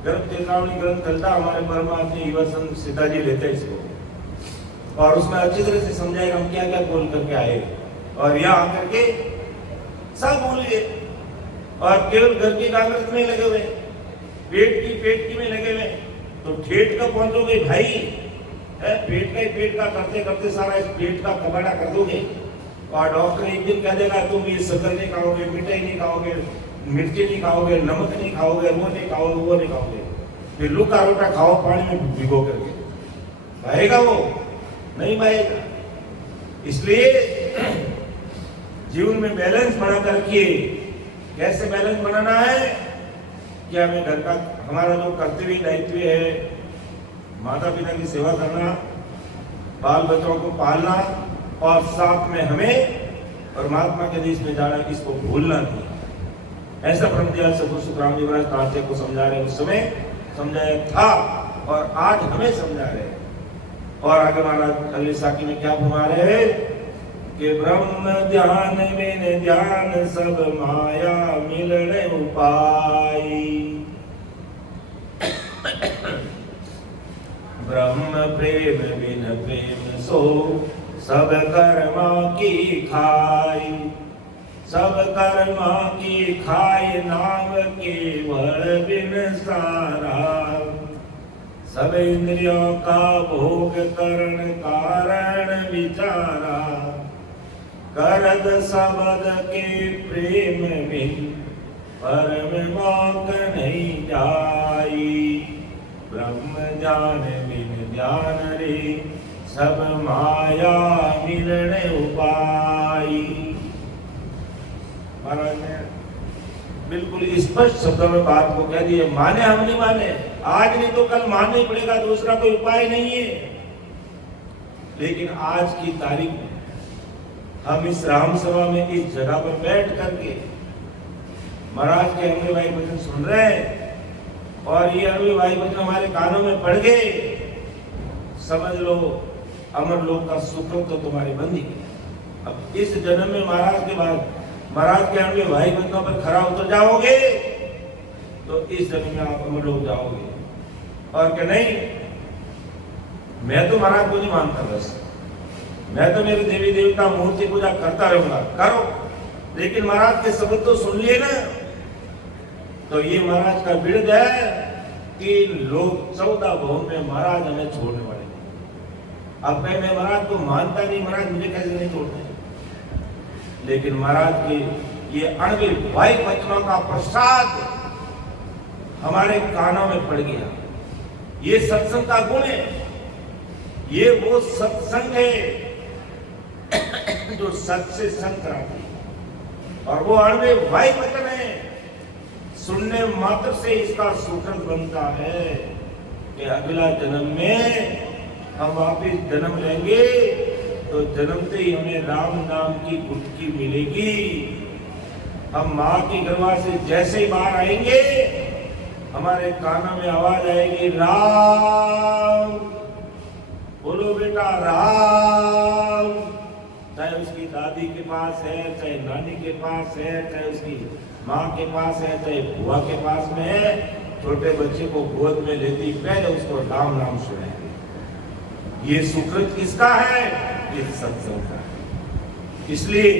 ग्रंथ चेतावनी ग्रंथ चलता, हमारे परमात्मा युवा संत सीता जी लेते इसको और उसमें अच्छी तरह से समझाएगा हम क्या क्या बोल करके आए। और यहाँ आकर के सब भूल गए और केवल घर की कांग्रेस में लगे हुए, पेट की में लगे हुए। तो ठेठ का पहुंचोगे भाई है, पेट का करते करते सारा इस पेट का कबाड़ा कर दोगे। और डॉक्टर एक दिन कह देगा तुम ये शक्कर नहीं खाओगे, मिठाई नहीं खाओगे, मिर्ची नहीं खाओगे, नमक नहीं खाओगे, वो नहीं खाओगे, वो नहीं खाओगे, फिर लुका रोटा खाओ पानी में भिगो करके, खाएगा वो? नहीं पाएगा। इसलिए जीवन में बैलेंस बनाकर रखिए। कैसे बैलेंस बनाना है कि हमें घर का हमारा जो कर्तव्य दायित्व है, माता पिता की सेवा करना, बाल बच्चों को पालना और साथ में हमें परमात्मा के देश में जाना, इसको भूलना नहीं। ऐसा ब्रह्मदयाल सदगुरु सुखराम जी महाराज कार्तिक को समझा रहे, उस समय समझाया था और आज हमें समझा रहे। और आगे महाराज अगले साखी में क्या फरमा रहे हैं कि ब्रह्म ध्यान में ध्यान सब माया मिलने उपाय, ब्रह्म प्रेम बिन प्रेम सो सब कर्मा की खाई, सब कर्मा की खाई नाम केवल बिन सारा, सब इंद्रियों का भोग करण कारण विचारा, करद शब्द के प्रेम बिन परम मौक नहीं जाई, ब्रह्म ज्ञान बिन ज्ञान रे सब माया मिलने उपाय। महाराज ने बिल्कुल स्पष्ट शब्दों में बात को कह दिए। माने हम नहीं माने, आज नहीं तो कल मानना ही पड़ेगा, दूसरा कोई उपाय नहीं है। लेकिन आज की तारीख में हम इस राम सभा में इस जगह पर बैठ करके महाराज के अमृत भाई वचन सुन रहे हैं और ये अमृत भाई वचन हमारे कानों में पड़ गए, समझ लो अमर लोक का सुख तो तुम्हारी बंदी। अब इस जन्म में महाराज के बाद महाराज के अमृत भाई वचनों पर खरा उतर जाओगे तो इस जन्म में आप अमर लोक जाओगे। और क्या नहीं, मैं तो महाराज को नहीं मानता, बस मैं तो मेरे देवी देवता मूर्ति पूजा करता रहूंगा, करो, लेकिन महाराज के शब्द तो सुन लिए ना। तो ये महाराज का बिरद है कि लोग 14 भवन में महाराज हमें छोड़ने वाले नहीं। अब मैं महाराज को मानता नहीं, महाराज मुझे कैसे नहीं छोड़ते, लेकिन महाराज के ये अणविवाही वचनों का प्रसाद हमारे कानों में पड़ गया। ये सत्संग का गुण है, ये वो सत्संग है जो सत से संग कराती है। और वो अणविवाही वचन है, सुनने मात्र से इसका सुकृत बनता है कि अगला जन्म में हम वापिस जन्म लेंगे तो जन्मते ही हमें राम नाम की गुटकी मिलेगी। हम माँ की गर्भा से जैसे ही बाहर आएंगे हमारे कानों में आवाज आएगी, राम, बोलो बेटा राम। चाहे उसकी दादी के पास है, चाहे नानी के पास है, चाहे उसकी माँ के पास है, चाहे बुआ के पास में है, छोटे बच्चे को गोद में लेती पहले उसको राम नाम सुनाएंगे। ये सुकृत किसका है? ये सत्संग का है। इसलिए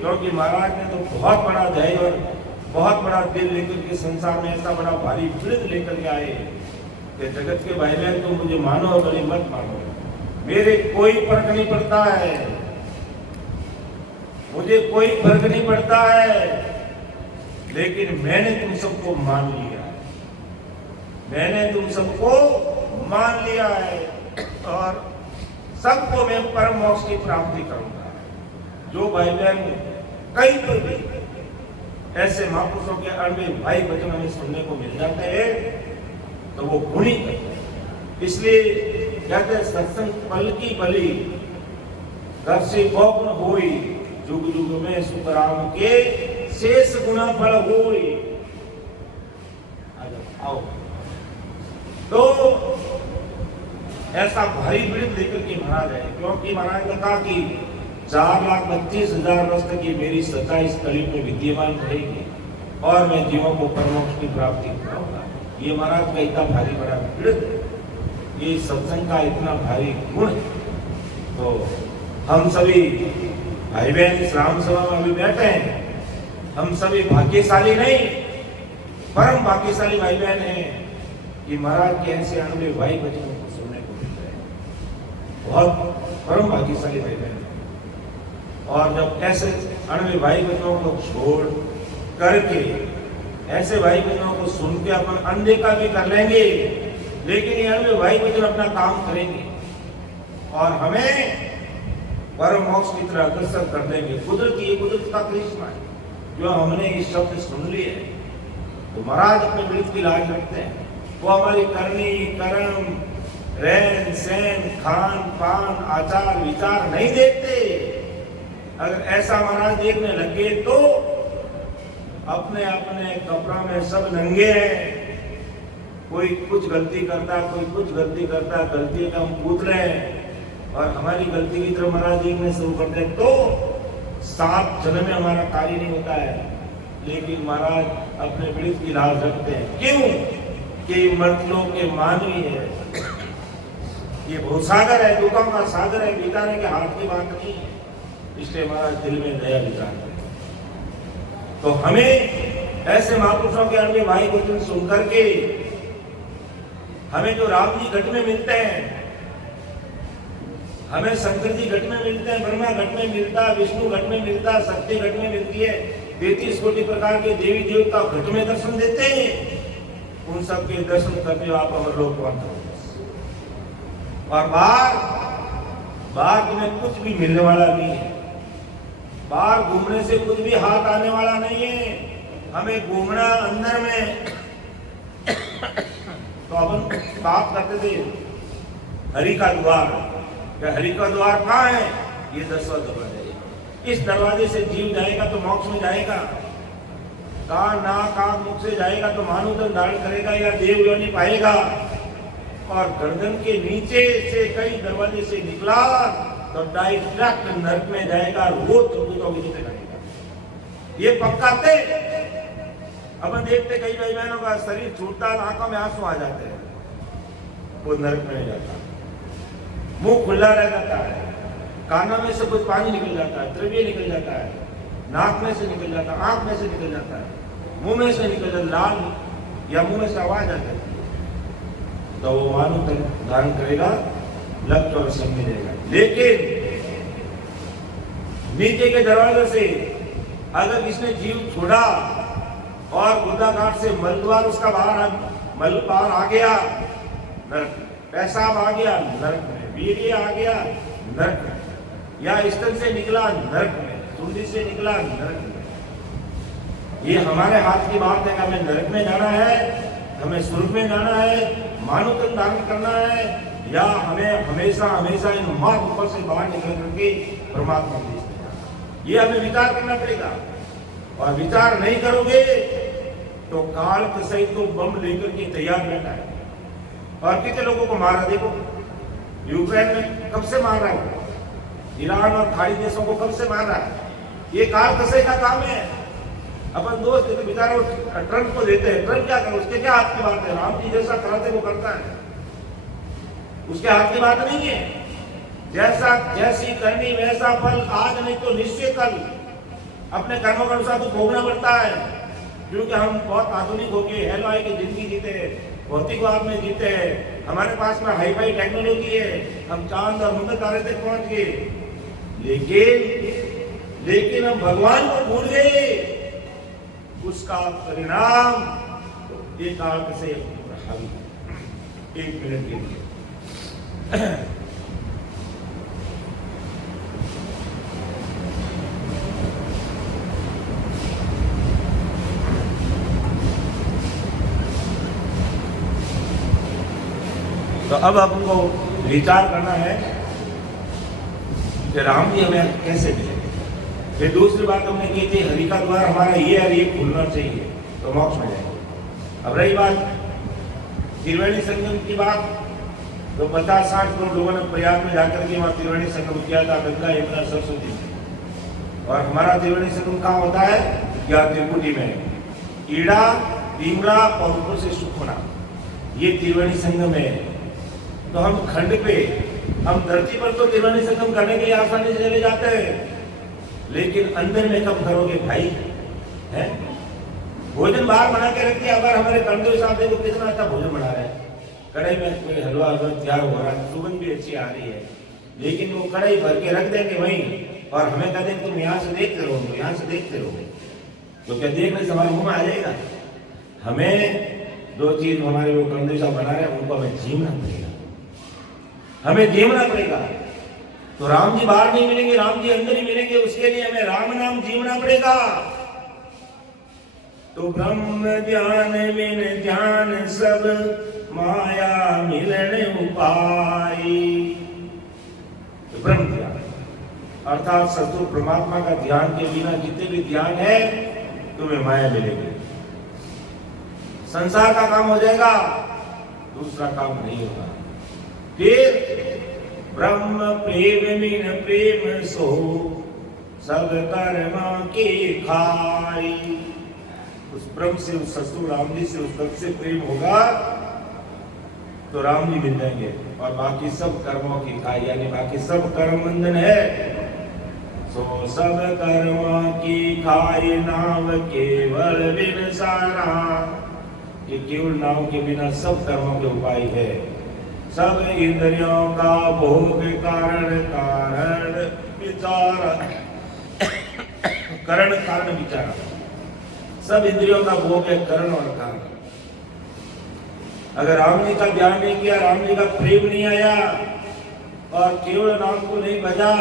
क्योंकि महाराज ने तो बहुत बड़ा धैर्य और बहुत बड़ा दिल लेकर के संसार में ऐसा बड़ा भारी वृद्ध लेकर के आए कि जगत के भाई बहन तो मुझे मानो और बड़ी मत मानो, मेरे कोई फर्क नहीं पड़ता है, मुझे कोई फर्क नहीं पड़ता है, लेकिन मैंने तुम सबको मान लिया है, मैंने तुम सबको मान लिया है और सबको मैं परम मोक्ष की प्राप्ति करूंगा। जो भाई बहन कहीं पर भी ऐसे महापुरुषों के अणविवाही भाई वचन हमें सुनने को मिल जाते हैं तो वो गुणी करते हैं। इसलिए कहते हैं सत्संग पल की बलि घर से गोपन होई, जुग जुग में सुख राम के शेष गुना फल होई। आओ तो ऐसा भारी वृद्ध लेकर के महाराज है, क्योंकि महाराज ने कहा कि 4,32,000 वर्ष तक ये मेरी सत्ता इस कलयुग में विद्यमान रहेगी और मैं जीवों को परमोक्ष की प्राप्ति कराऊंगा। ये महाराज का इतना भारी बड़ा वृद्ध, ये सत्संग का इतना भारी गुण। तो हम सभी भाई बहन इस राम सभा में अभी बैठे हैं, हम सभी भाग्यशाली नहीं, परम भाग्यशाली भाई बहन हैं कि महाराज के ऐसे अणविवाही वचनों को सुनने को मिल रहे हैं। बहुत परम भाग्यशाली भाई बहन। और जब ऐसे अणविवाही वचनों को छोड़ करके ऐसे भाई बहनों को सुन के अपन अनदेखा भी कर लेंगे, लेकिन ये अणविवाही वचन अपना काम करेंगे और हमें परम मोक्ष की तरह अग्रसर कर देंगे। कुदरत का करिश्मा है। जो हमने इस शब्द सुन लिए तो महाराज अपने वृत्त की लाज रखते हैं। वो हमारी करनी कर्म रहन सहन खान पान आचार विचार नहीं देखते। अगर ऐसा महाराज देखने लगे तो अपने अपने कपड़ा में सब नंगे हैं। कोई कुछ गलती करता, कोई कुछ गलती करता, गलती का हम पूछ रहे हैं और हमारी गलती की तरफ महाराज देखने शुरू करते हैं तो 7 जन्म में हमारा कार्य नहीं होता है। लेकिन महाराज अपने वृत्त की लाज रखते हैं। क्यों? कि मर्तलों के मानवी है, ये बहुत सागर है, दुखों का सागर है, बिताने के हाथ की बात नहीं है। इसलिए महाराज दिल में दया विचार तो हमें ऐसे महापुरुषों के अन्य भाई वचन सुन करके हमें जो राम जी घट में मिलते हैं, हमें शंकर जी घट में मिलते हैं, ब्रह्मा घट में मिलता है, विष्णु घट में मिलता है, शक्ति घट में मिलती है, 33 कोटि प्रकार के देवी देवता घट में दर्शन देते हैं। उन सब के दर्शन करके आप अमर लोक पहुंचो और बाहर तुम्हें कुछ भी मिलने वाला नहीं है। बाहर घूमने से कुछ भी हाथ आने वाला नहीं है। हमें घूमना अंदर में तो अपन बात करते थे हरि का द्वार। क्या हरि का द्वार कहाँ है? ये 10वां दरवाजा है। इस दरवाजे से जीव जाएगा तो मोक्ष में जाएगा। कान नाक आंख मुख से जाएगा तो मानव धन धारण करेगा या देव योनि पाएगा। और गर्दन के नीचे से कई दरवाजे से निकला तो डायरेक्ट नरक में जाएगा। रोज चुगुते जाएगा। ये पक्का थे। अपन देखते कई भाई बहनों का शरीर छूटता है, आंखों में आंसू आ जाते हैं, वो नरक में नहीं जाता। मुंह खुला रह जाता है, कानों में से कुछ पानी निकल जाता है, द्रव्य निकल जाता है, नाक में से निकल जाता है, आंख में से निकल जाता है, मुंह में से निकल जाता, लाल या मुंह में से आवाज आ जाती है तो वो मानव धारण करेगा, लक्ष्य और सब मिलेगा। लेकिन नीचे के दरवाजे से अगर इसने जीव छोड़ा और गोदाघाट से मलद्वार उसका मल बाहर आ गया नरक, पेशाब आ गया नरक में, वीर्य आ गया नरक में, या स्तन से निकला नरक में, सुंडी से निकला नरक में। ये हमारे हाथ की बात है कि हमें नरक में जाना है, हमें स्वर्ग में जाना है, मानव तन धारण करना है, या हमें हमेशा हमेशा इन महारूपों से बाहर निकल करके परमात्मा देश में जाना। ये हमें विचार करना पड़ेगा। और विचार नहीं करोगे तो काल के सहित तो बम लेकर के तैयार रहता है। और कितने लोगों को मारा देखो, यूक्रेन में कब से मार रहा है, ईरान और खाड़ी देशों को कब से मार रहा है। ये काल कसई का काम है। अपन दोस्त तो बेचारा ट्रंप को देते हैं, ट्रंप क्या करे, उसके क्या हाथ की बात है। राम जी जैसा कराते वो करता है, उसके हाथ की बात नहीं है। जैसी करनी वैसा फल, आज नहीं तो निश्चय कल। अपने कर्मों के अनुसार तो भोगना पड़ता है, क्योंकि हम बहुत आधुनिक हो गए, हेलवाई की जिंदगी जीते हैं, भौतिकवाद में जीते हैं, हमारे पास में हाई फाई टेक्नोलॉजी है, हम चांद और मंगल तारे तक पहुंच गए। लेकिन हम भगवान को भूल गए। उसका परिणाम एक काल से हावी। 1 मिनट के लिए तो अब आपको विचार करना है कि राम जी हमें कैसे मिले। फिर दूसरी बात हमने की थी हरि का द्वार हमारा ये और ये खुलना चाहिए तो मोक्ष में जाएंगे। अब रही बात त्रिवेणी संगम की बात, तो 50-60 करोड़ लोगों ने प्रयाग में जाकर के वहाँ त्रिवेणी संगम किया था, गंगा यमुना सरस्वती में। और हमारा त्रिवेणी संगम कहाँ होता है? या त्रिकुटी में, ईड़ा पिंगला और ऊपर से सुखना, ये त्रिवेणी संगम है। तो हम खंड पे, हम धरती पर तो त्रिवेणी संगम करने के लिए आसानी से चले जाते हैं, लेकिन अंदर में कब करोगे भाई? है भोजन बाहर बना के रख दिया। अगर हमारे कंडो साहब देखो कितना अच्छा भोजन बना रहे हैं, कढ़ाई में कोई हलवा तैयार हो रहा है, सुगंध भी अच्छी आ रही है, लेकिन वो कढ़ाई भर के रख देंगे वहीं और हमें कहते हैं तुम यहाँ से देखते रहो, यहाँ से देखते रहो। तो क्या देखने से हमारे मुंह में आ जाएगा? हमें 2 चीज हमारे वो कंडो साहब बना रहे हैं, उनको हमें जीवना पड़ेगा, हमें जीवना पड़ेगा। तो राम जी बाहर नहीं मिलेंगे, राम जी अंदर ही मिलेंगे। उसके लिए हमें राम नाम जीवना पड़ेगा। तो ब्रह्म ध्यान बिन ध्यान सब माया मिलन उपाय। तो ब्रह्म ध्यान अर्थात सतगुरु परमात्मा का ध्यान के बिना जितने भी ध्यान है तुम्हें माया मिलेगी। संसार का काम हो जाएगा, दूसरा काम नहीं होगा। फिर ब्रह्म प्रेम बिन प्रेम सो सब कर्मा के खाई। उस ब्रह्म से, उस ससुर राम जी से, उस भक्त से प्रेम होगा तो राम जी मिल जाएंगे और बाकी सब कर्मों की खाई, यानी बाकी सब कर्म बंधन है। सो सब कर्मों की खाई नाव केवल बिन सारा। ये केवल नाव के बिना सब कर्मों के उपाय है। सब इंद्रियों का भोग कारण कारण विचार, करण कारण विचार। सब इंद्रियों का भोग है करण और कारण। अगर राम जी का ध्यान नहीं किया, राम जी का प्रेम नहीं आया और केवल नाम को नहीं भजा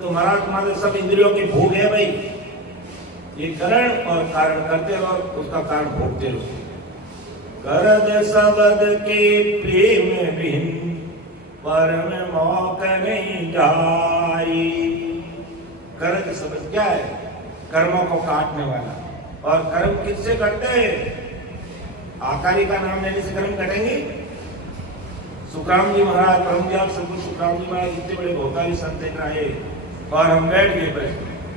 तो महाराज तुम्हारे सब इंद्रियों के भोग है भाई। ये करण और कारण करते रहो, उसका कारण भोगते रहो। करद शब्द के प्रेम बिन परम मौक नहीं जाई। करद शब्द क्या है? कर्मों को काटने वाला। और कर्म किससे करते हैं? आकारी का नाम लेने से कर्म कटेंगे? सुखराम जी महाराज, परम दयाल सद्गुरु सुखराम जी महाराज इतने बड़े भोगाली संत आए और हम बैठ गए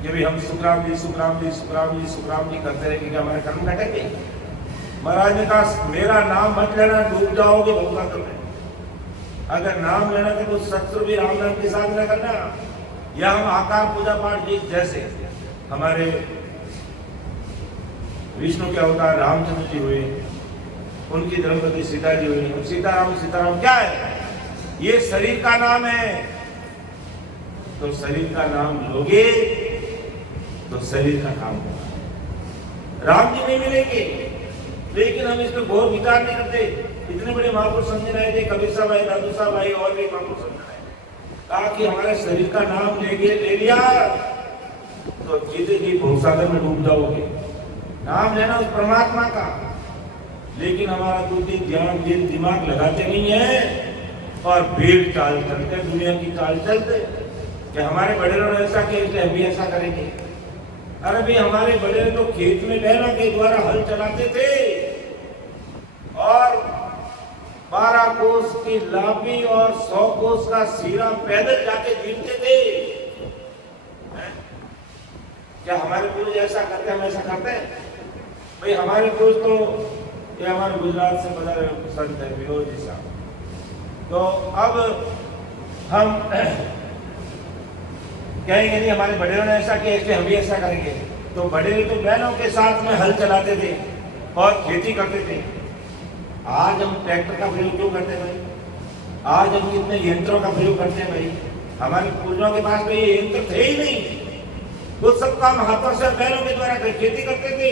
कि भाई हम सुखराम जी सुखराम जी सुखराम जी सुखराम जी करते रहेंगे, क्या हमारे कर्म कटेंगे? महाराज ने कहा मेरा नाम मत लेना, डूब जाओगे भोगा करने। अगर नाम लेना तो शत्रु भी राम नाम के साथ न करना। या हम आकार पूजा पाठ जैसे हमारे विष्णु के अवतार रामचंद्र जी हुए, उनकी धर्मपत्नी सीता जी हुई। सीताराम सीताराम क्या है? ये शरीर का नाम है। तो शरीर का नाम लोगे तो शरीर का काम होगा। राम जी नहीं मिलेंगे, लेकिन हम इसमें बहुत विचार नहीं करते। इतने बड़े महापुरुष समझ रहे थे, कबीर साहब आए, दादू साहब आए और भी महापुरुष समझ रहे, कहा कि हमारे शरीर का नाम ले लिया तो जीते जी भवसागर में डूब जाओगे। नाम लेना उस परमात्मा का, लेकिन हमारा बुद्धि ध्यान दिल दिमाग लगाते नहीं है और भीड़ चाल चलते, दुनिया की चाल चलते कि हमारे बड़े लोग ऐसा किया इसलिए हम भी ऐसा करेंगे। अरे भाई हमारे बड़े तो खेत में बैलों के द्वारा हल चलाते थे और 12 कोस की लापी और 100 कोस का सीरा पैदल जाके जीतते थे। क्या हमारे पूर्वज ऐसा करते, हम ऐसा करते हैं? भाई हमारे पूर्वज तो ये हमारे गुजरात से बता रहे संत है विनोद जी साहब। तो अब हम कहेंगे नहीं हमारे बड़े ने ऐसा किया इसलिए हम भी ऐसा करेंगे। तो बड़े तो बैलों के साथ में हल चलाते थे और खेती करते थे। आज हम ट्रैक्टर का प्रयोग क्यों करते हैं भाई? आज हम कितने यंत्रों का प्रयोग करते हैं भाई? हमारे पूर्वजों के पास तो ये यंत्र थे ही नहीं। वो सब काम हाथों से बैलों के द्वारा खेती करते थे।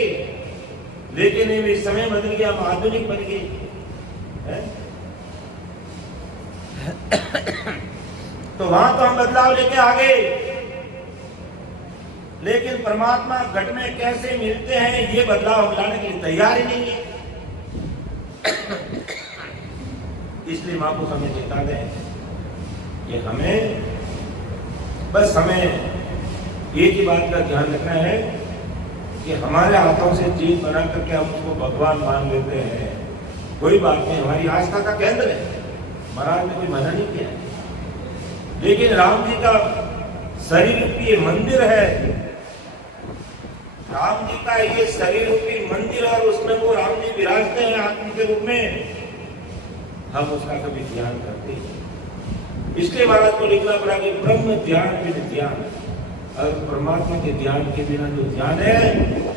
लेकिन इस समय बदल गया, हम आधुनिक बन गए। तो वहां तो हम बदलाव लेके आ गए, लेकिन परमात्मा घट में कैसे मिलते हैं ये बदलाव हम लाने के लिए तैयार ही नहीं है। इसलिए मां को हमें चेताते हैं कि हमें बस हमें एक ही बात का ध्यान रखना है कि हमारे हाथों से चीज बना करके हम उसको भगवान मान लेते हैं, कोई बात नहीं, हमारी आस्था का केंद्र है। महाराज ने कोई मना नहीं किया है। लेकिन राम जी का शरीर रूपी मंदिर है, राम जी का ये शरीर रूपी मंदिर और उसमें वो राम जी विराजते हैं आत्मा के रूप में, हम उसका कभी ध्यान करते हैं। इसलिए महाराज को लिखना पड़ा कि ब्रह्म ध्यान बिन ध्यान, और परमात्मा के ध्यान के बिना जो ध्यान है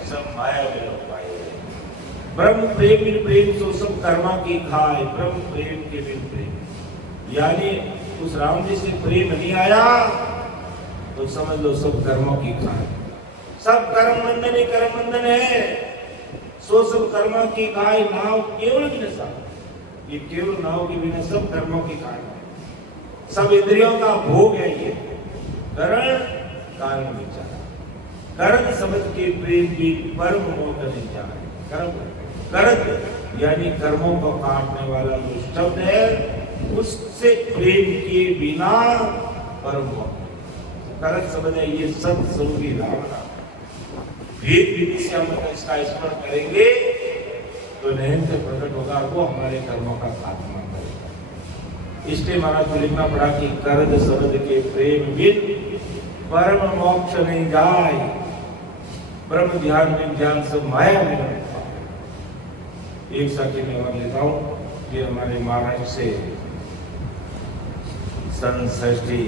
सब माया में उपाय है। ब्रह्म प्रेम बिन प्रेम सो सब कर्मा की खाए, ब्रह्म प्रेम के बिन प्रेम, यानी उस राम जी से प्रेम नहीं आया तो समझ लो सब कर्मों की खाए। सब कर्म बंधन ही कर्म बंधन है। सो सब कर्मों की खाए नाव केवल बिना, ये केवल नाव के बिना सब कर्मों की खाए। सब इंद्रियों का भोग है ये। करण कारण विचार, करण शब्द के प्रेम भी परम मोक्ष नहीं जाए। कर्म यानी कर्मों को काटने वाला जो शब्द है, उससे प्रेम के बिना परम मोक्ष। करत शब्द है ये सत स्वरूपी राम नाम। भेद विधि से हम इसका स्मरण करेंगे तो निरंतर प्रकट होगा, वो हमारे कर्मों का खात्मा करेगा। इसलिए महाराज को लिखना पड़ा कि करद शब्द के प्रेम बिन परम मोक्ष नहीं जाए। ब्रह्म ध्यान विज्ञान सब माया में रहता। एक साथी में और लेता हूँ, ये हमारे महाराष्ट्र से सन षष्ठी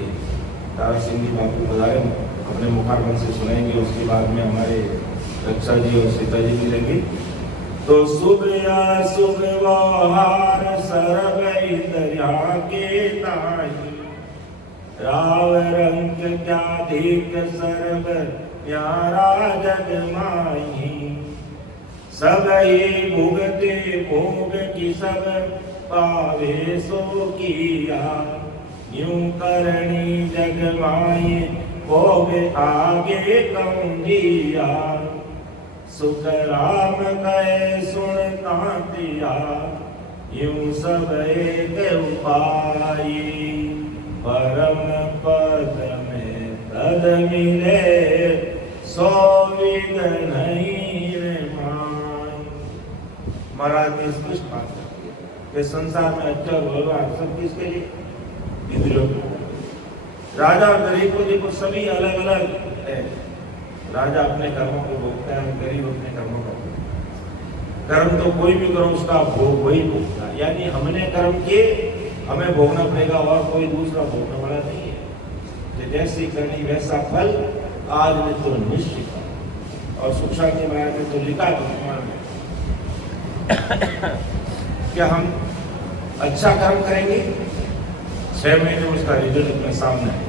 तारा सिंह जी बापू पधारे, अपने मुखारबंद से सुनाएंगे। उसके बाद में हमारे रक्षा जी और सीता जी मिलेंगे। तो शुभ अशुभ व्यवहार सर्व इंद्रिया के ताहि, राव रंग ज्ञाधिक सर्व प्यारा जग माही। सब ही भुगते भोग की सब पावे सो किया, यूं करणी जग माई भोग आगे कौन दिया। सुख राम कहे सुनता दिया, यूं सब एक उपाय। परम पद में तद मिले, सो विद नहीं रे मान। महाराज ने स्पष्ट बात की कि संसार में अच्छा भगवान सब किसके लिए? इंद्रियों को। राजा और गरीब को देखो, सभी अलग अलग है। राजा अपने कर्मों को भोगता है, गरीब अपने कर्मों को। कर्म तो कोई भी करो उसका भोग वही भोगता है। यानी हमने कर्म किए, हमें भोगना पड़ेगा, और कोई दूसरा भोगने वाला नहीं है। जैसी करनी वैसा फल आज में तो निश्चित। और सुख शांति महाराज ने तो लिखा है क्या हम अच्छा कर्म करेंगे 6 महीने उसका रिजल्ट अपने सामने है,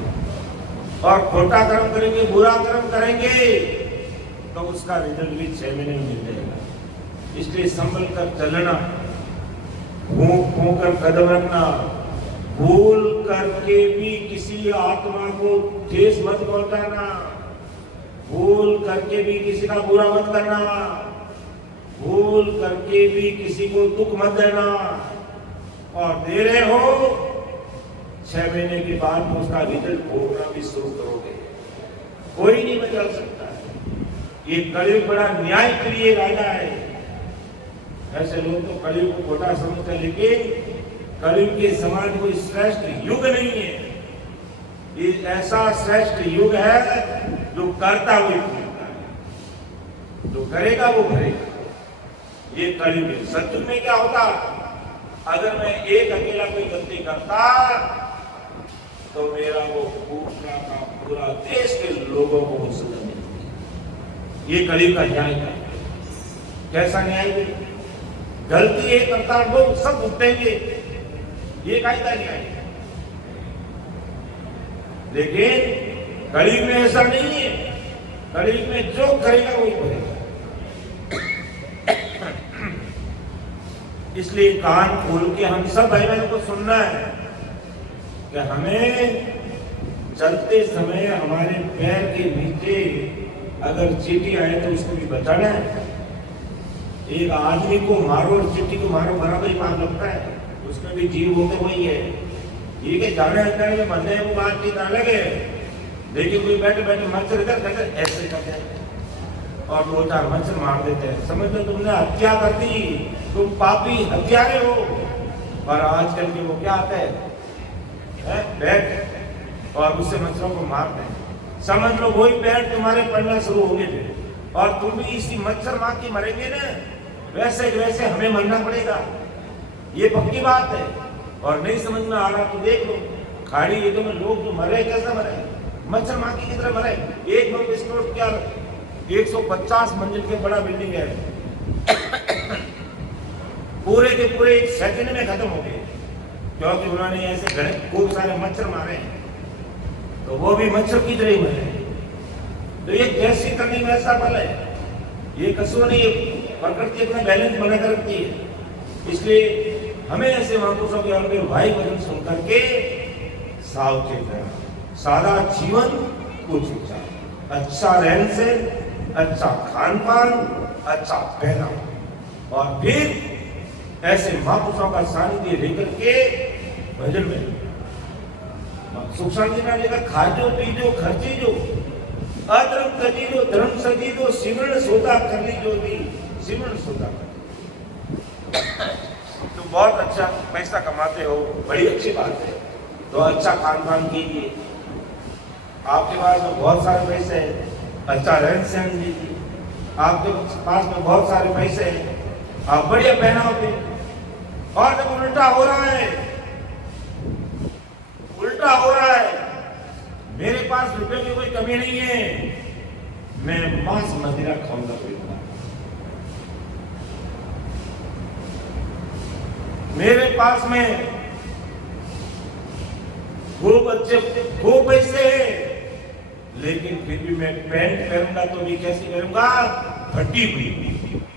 और खोटा कर्म करेंगे, बुरा कर्म करेंगे तो उसका रिजल्ट भी 6 महीने में मिल जाएगा। इसलिए संभल कर चलना, फूंक फूंक कर कदम रखना, भूल करके भी किसी आत्मा को ठेस मत पहुंचाना, भूल करके भी किसी का बुरा मत करना, भूल करके भी किसी को दुख मत देना। और दे रहे हो 6 महीने के बाद में उसका रिजल्ट भोगना भी शुरू करोगे। कोई नहीं बदल सकता। ये कलयुग बड़ा न्याय प्रिय राजा है। ऐसे लोग तो कलयुग को खोटा समझते, लेकिन कलयुग के समान कोई श्रेष्ठ युग नहीं है। ये ऐसा श्रेष्ठ युग है जो करता हुए भूलता है, जो करेगा वो करेगा। ये कलयुग है। सत्युग में क्या होता? अगर मैं एक अकेला कोई गलती करता तो मेरा वो पूरा का पूरा देश के लोगों को वो सजा मिलती। ये कलयुग का न्याय है। कैसा न्याय है? गलती एक करता लोग सब भुगतेंगे, ये कायदा न्याय है। लेकिन कलयुग में ऐसा नहीं है। कलयुग में जो करेगा वही करेगा। इसलिए कान खोल के हम सब भाई बहनों को सुनना है कि हमें चलते समय हमारे पैर के नीचे अगर चींटी आए तो उसको भी बचाना है। एक आदमी को मारो और चींटी को मारो बराबर ही पाप लगता है। उसमें भी जीव होते वही है। ये कि जाने अंदर में मरने वो बातचीत अलग है, लेकिन कोई बैठे बैठे मच्छर इधर कहते ऐसे करते हैं और 2-4 मच्छर मार देते हैं। समझ लो तुमने हत्या कर दी, तुम पापी हत्यारे हो। और आजकल के वो क्या आते हैं बैट और उससे मच्छरों को मारते हैं। समझ लो वही बैट तुम्हारे पड़ना शुरू हो गए और तुम भी इसी मच्छर मार के मरेंगे ना, वैसे वैसे हमें मरना पड़ेगा। ये पक्की बात है। और नहीं समझ में आ रहा तो देख लो, खाड़ी एरिया में लोग जो मरे कैसे मरे, मच्छर माखी की तरह मरे। एक बम विस्फोट क्या 150 मंजिल के बड़ा बिल्डिंग है, पूरे के पूरे 1 सेकंड में खत्म हो गए, क्योंकि उन्होंने ऐसे घने खूब सारे मच्छर मारे, तो वो भी मच्छर की तरह ही मरे। तो ये जैसी करनी वैसा फल है। ये कसूर नहीं, प्रकृति अपना बैलेंस बनाकर रखती है। इसलिए हमें ऐसे महापुरुषों के अपने भाई बहन सुन करके सावचेत रहना, सादा जीवन कुछ विचार, अच्छा रहन से, अच्छा खान पान, अच्छा पहनावा, और फिर ऐसे महापुरुषों का सानिध्य लेकर के भजन में सुख शांति ना लेकर खाजो पीजो खर्चीजो, अधर्म तजीजो धर्म सजीजो, सिमरण सोदा कर लीजो दी, सिमरण सोदा कर। तुम बहुत अच्छा पैसा कमाते हो, बड़ी अच्छी बात है, तो अच्छा खान पान कीजिए। आपके पास में बहुत सारे पैसे हैं, अच्छा रहन सहन लीजिए। आपके पास में बहुत सारे पैसे हैं, आप बढ़िया पहनाओगे। और जब उल्टा हो रहा है, उल्टा हो रहा है, मेरे पास रुपए की कोई कमी नहीं है, मैं मांस मदिरा खाऊंगा, पीऊंगा, मेरे पास में खूब पैसे है, लेकिन फिर भी मैं पैंट पहनूंगा तो भी कैसी पहनूंगा? फटी हुई,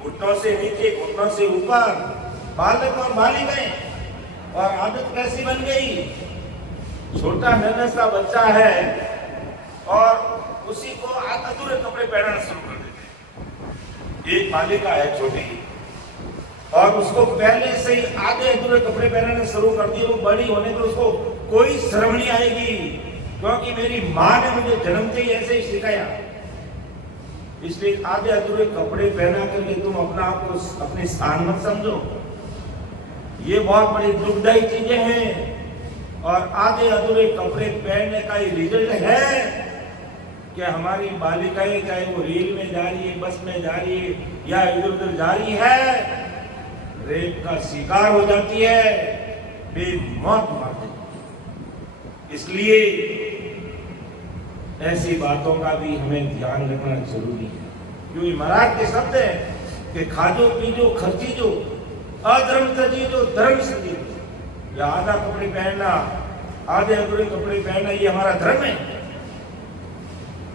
घुटनों से नीचे घुटनों से ऊपर, बालक और बालिकाएं। और आदत कैसी बन गई? छोटा नन्हा सा बच्चा है और उसी को अधूरे कपड़े पहनना शुरू कर देते हैं। एक बालिका है छोटी, और उसको पहले से ही आधे अधूरे कपड़े पहनना शुरू कर दिए। वो बड़ी होने पर उसको कोई शर्म नहीं आएगी, क्योंकि मेरी माँ ने मुझे जन्मते ही ऐसे ही सिखाया। इसलिए आधे अधूरे कपड़े पहना करके तुम अपना आप को अपनी स्थान मत समझो। ये बहुत बड़ी दुखदायी चीजें हैं। और आधे अधूरे कपड़े पहनने का ही रिजल्ट है कि हमारी बालिकाएं, चाहे वो रेल में जा रही है, बस में जा रही है, या इधर उधर जा रही है, रेप का शिकार हो जाती है, बेमौत मार देती। इसलिए ऐसी बातों का भी हमें ध्यान रखना जरूरी है, क्योंकि महाराज के शब्द है कि खाजो पीजो खर्चीजो, अधर्म तजीजो धर्म सजीजो। या आधा कपड़े पहनना, आधे अधूरे कपड़े पहनना, ये हमारा धर्म है।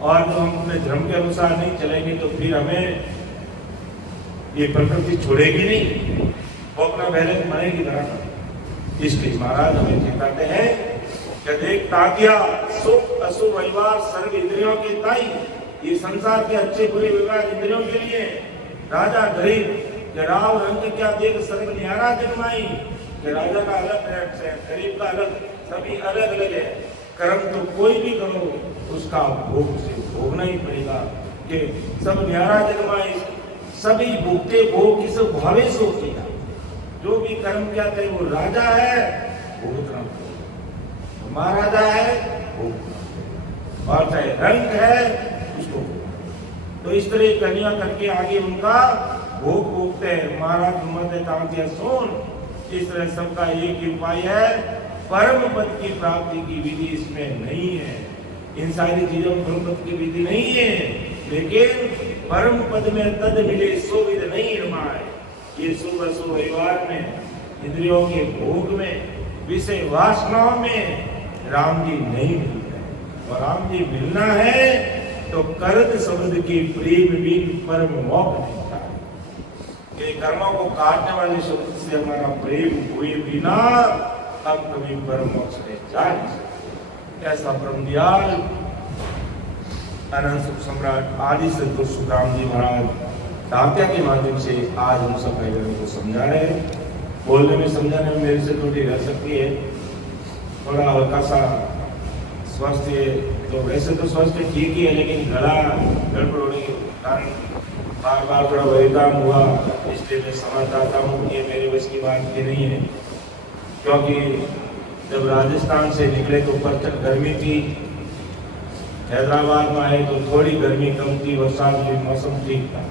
और जो हम अपने धर्म के अनुसार नहीं चलेंगे तो फिर हमें ये प्रकृति छोड़ेगी नहीं, वो अपना पहले मरेगी तरह। इसलिए महाराज हमें चेताते हैं कि देख ताकिया सुख अशुभ व्यवहार सर्व इंद्रियों के ताई। ये संसार के अच्छे बुरे व्यवहार इंद्रियों के लिए। राजा गरीब के राव रंग क्या देख सर्व न्यारा जन्माई। कि राजा का अलग है, गरीब का अलग, सभी अलग अलग है। कर्म तो कोई भी करो उसका भोग से भोगना ही पड़ेगा। कि सब न्यारा जन्माई, सभी भोगते भोग किस भावे से होगा। जो भी कर्म क्या करे, वो राजा है भोगना, महाराजा है भोगना, और चाहे रंग है उसको। तो इस तरह कन्या करके आगे उनका भोग भोगते हैं। महाराज मध्य तांत्या सोन। इस तरह सबका एक ही उपाय है, परम पद की प्राप्ति की विधि इसमें नहीं है। इन सारी चीजों में परम पद की विधि नहीं है, लेकिन परम पद में तद मिले सो विध नहीं रमाए। ये शुभ अशुभ व्यवहार में, इंद्रियों के भोग में, विषय वासनाओं में राम जी नहीं मिलते। और राम जी मिलना है तो करत शब्द की प्रेम बिन परम मोक्ष नहीं। कि कर्मों को काटने वाले शब्द से हमारा प्रेम हुए बिना अब कभी परम मोक्ष में जा नहीं सकते। ऐसा परम दयाल अनंत सुख सम्राट आदि सद्गुरु सुखराम जी महाराज तात्या के माध्यम से आज हम सब भाई बहनों को समझा रहे हैं। बोलने में समझाने में मेरे से त्रुटि रह सकती है, थोड़ा हल्का सा स्वास्थ्य, तो वैसे तो स्वास्थ्य ठीक ही है, लेकिन गला गड़बड़ होने के कारण बार बार थोड़ा बलिदान हुआ। इसलिए मैं समझ चाहता हूँ ये मेरे बस की बात ये नहीं है, क्योंकि जब राजस्थान से निकले तो प्रचंड गर्मी थी। हैदराबाद में आए तो थोड़ी गर्मी कम थी, बरसात हुई, मौसम ठीक था।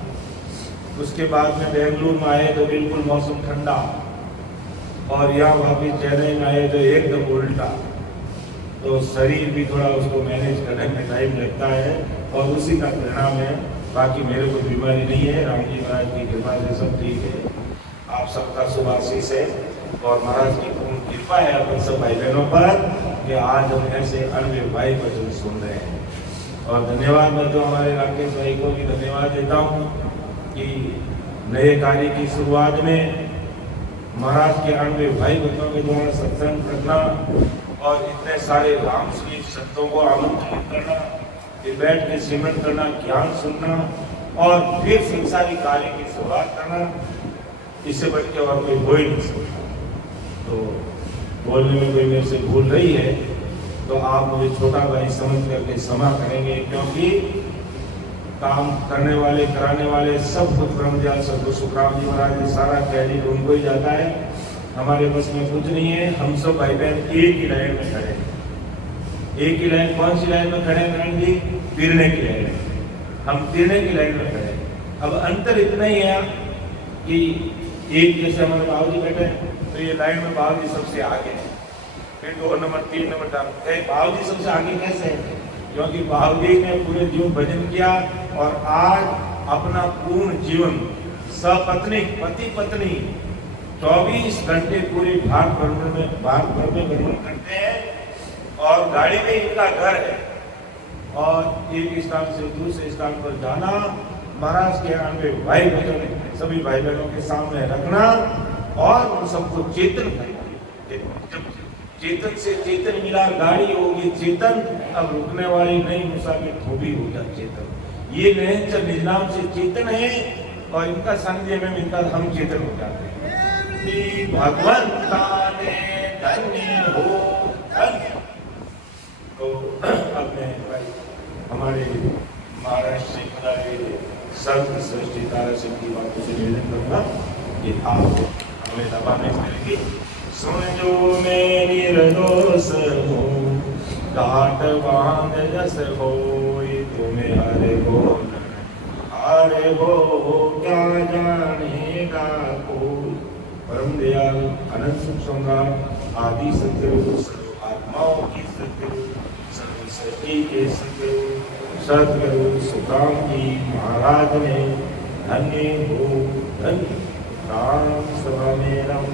उसके बाद में बेंगलुरु में आए तो बिल्कुल मौसम ठंडा, और यहाँ वापिस चेन्नई में आए तो एकदम उल्टा। तो शरीर भी थोड़ा उसको मैनेज करने में टाइम लगता है, और उसी का परिणाम है। बाकी मेरे को बीमारी नहीं है, राम जी महाराज की कृपा से सब ठीक है। आप सबका शुभ आशीष है, और महाराज की पूर्ण कृपा है अपन सब भाई बहनों पर कि आज हम ऐसे अन्य भाई वचन सुन रहे हैं। और धन्यवाद मैं तो हमारे राकेश भाई को भी धन्यवाद देता हूँ कि नए कार्य की शुरुआत में महाराज के अन्य भाई बच्चों के द्वारा सत्संग करना और इतने सारे राम श्री संतों को आमंत्रित करना, फिर बैठ के सिमरन करना, ज्ञान सुनना और फिर संसारिक कार्य की शुरुआत करना, इससे बढ़ के और कोई हो ही नहीं सकता। तो बोलने में कोई मेरे से भूल रही है तो आप मुझे छोटा भाई समझ करके क्षमा करेंगे, क्योंकि काम करने वाले कराने वाले सब कुछ ब्रह्मज्ञान सदगुरु सुखराम जी महाराज, सारा क्रेडिट उनको ही जाता है, हमारे बस में कुछ नहीं है। हम सब भाई बहन एक ही लाइन में खड़े हैं। एक ही लाइन, कौन सी लाइन में खड़े हैं जी? तीरने की लाइन में। हम तीरने की लाइन में खड़े हैं। अब अंतर इतना ही है कि एक जैसे हमारे बाबू जी बैठे हैं तो ये लाइन में बाबू जी सबसे आगे है, फिर 2 नंबर 3 नंबर डाल बाबू जी सबसे आगे कैसे है? क्योंकि बाबू जी ने पूरे जीवन भजन किया और आज अपना पूर्ण जीवन सपत्नी पति पत्नी 24 घंटे पूरे भारत भर में भ्रमण करते हैं और गाड़ी में इनका घर है और एक स्थान से दूसरे स्थान पर जाना, महाराज के यहाँ में भाई बहनों सभी भाई बहनों के सामने रखना और उन सबको चेतन करना। चेतन से चेतन मिला, गाड़ी होगी चेतन, अब रुकने वाली नहीं, मुसाफिर थोड़ी होगा चेतन। ये निरंतर निजाम से चेतन है और इनका सानिध्य में मिलकर हम चेतन हो जाते हैं। भगवंता ने धन्य हो धन्य। तो अब मैं भाई हमारे महाराष्ट्र से हमारे सर्व सृष्टि तारा सिंह की बातों से निवेदन करूंगा कि आप हमें दबाने करेंगे। सुन जो मैं निर्दोष हूँ, काट बांध जस हो तुम्हें हरे हो क्या जानेगा कोई। परम दयाल अनंत सुख सम्राट आदि सतगुरु, सर्व आत्माओं की सतगुरु, सर्व सृष्टि के सतगुरु सुखराम जी महाराज ने धन्य हो धन्य। राम सभा में राम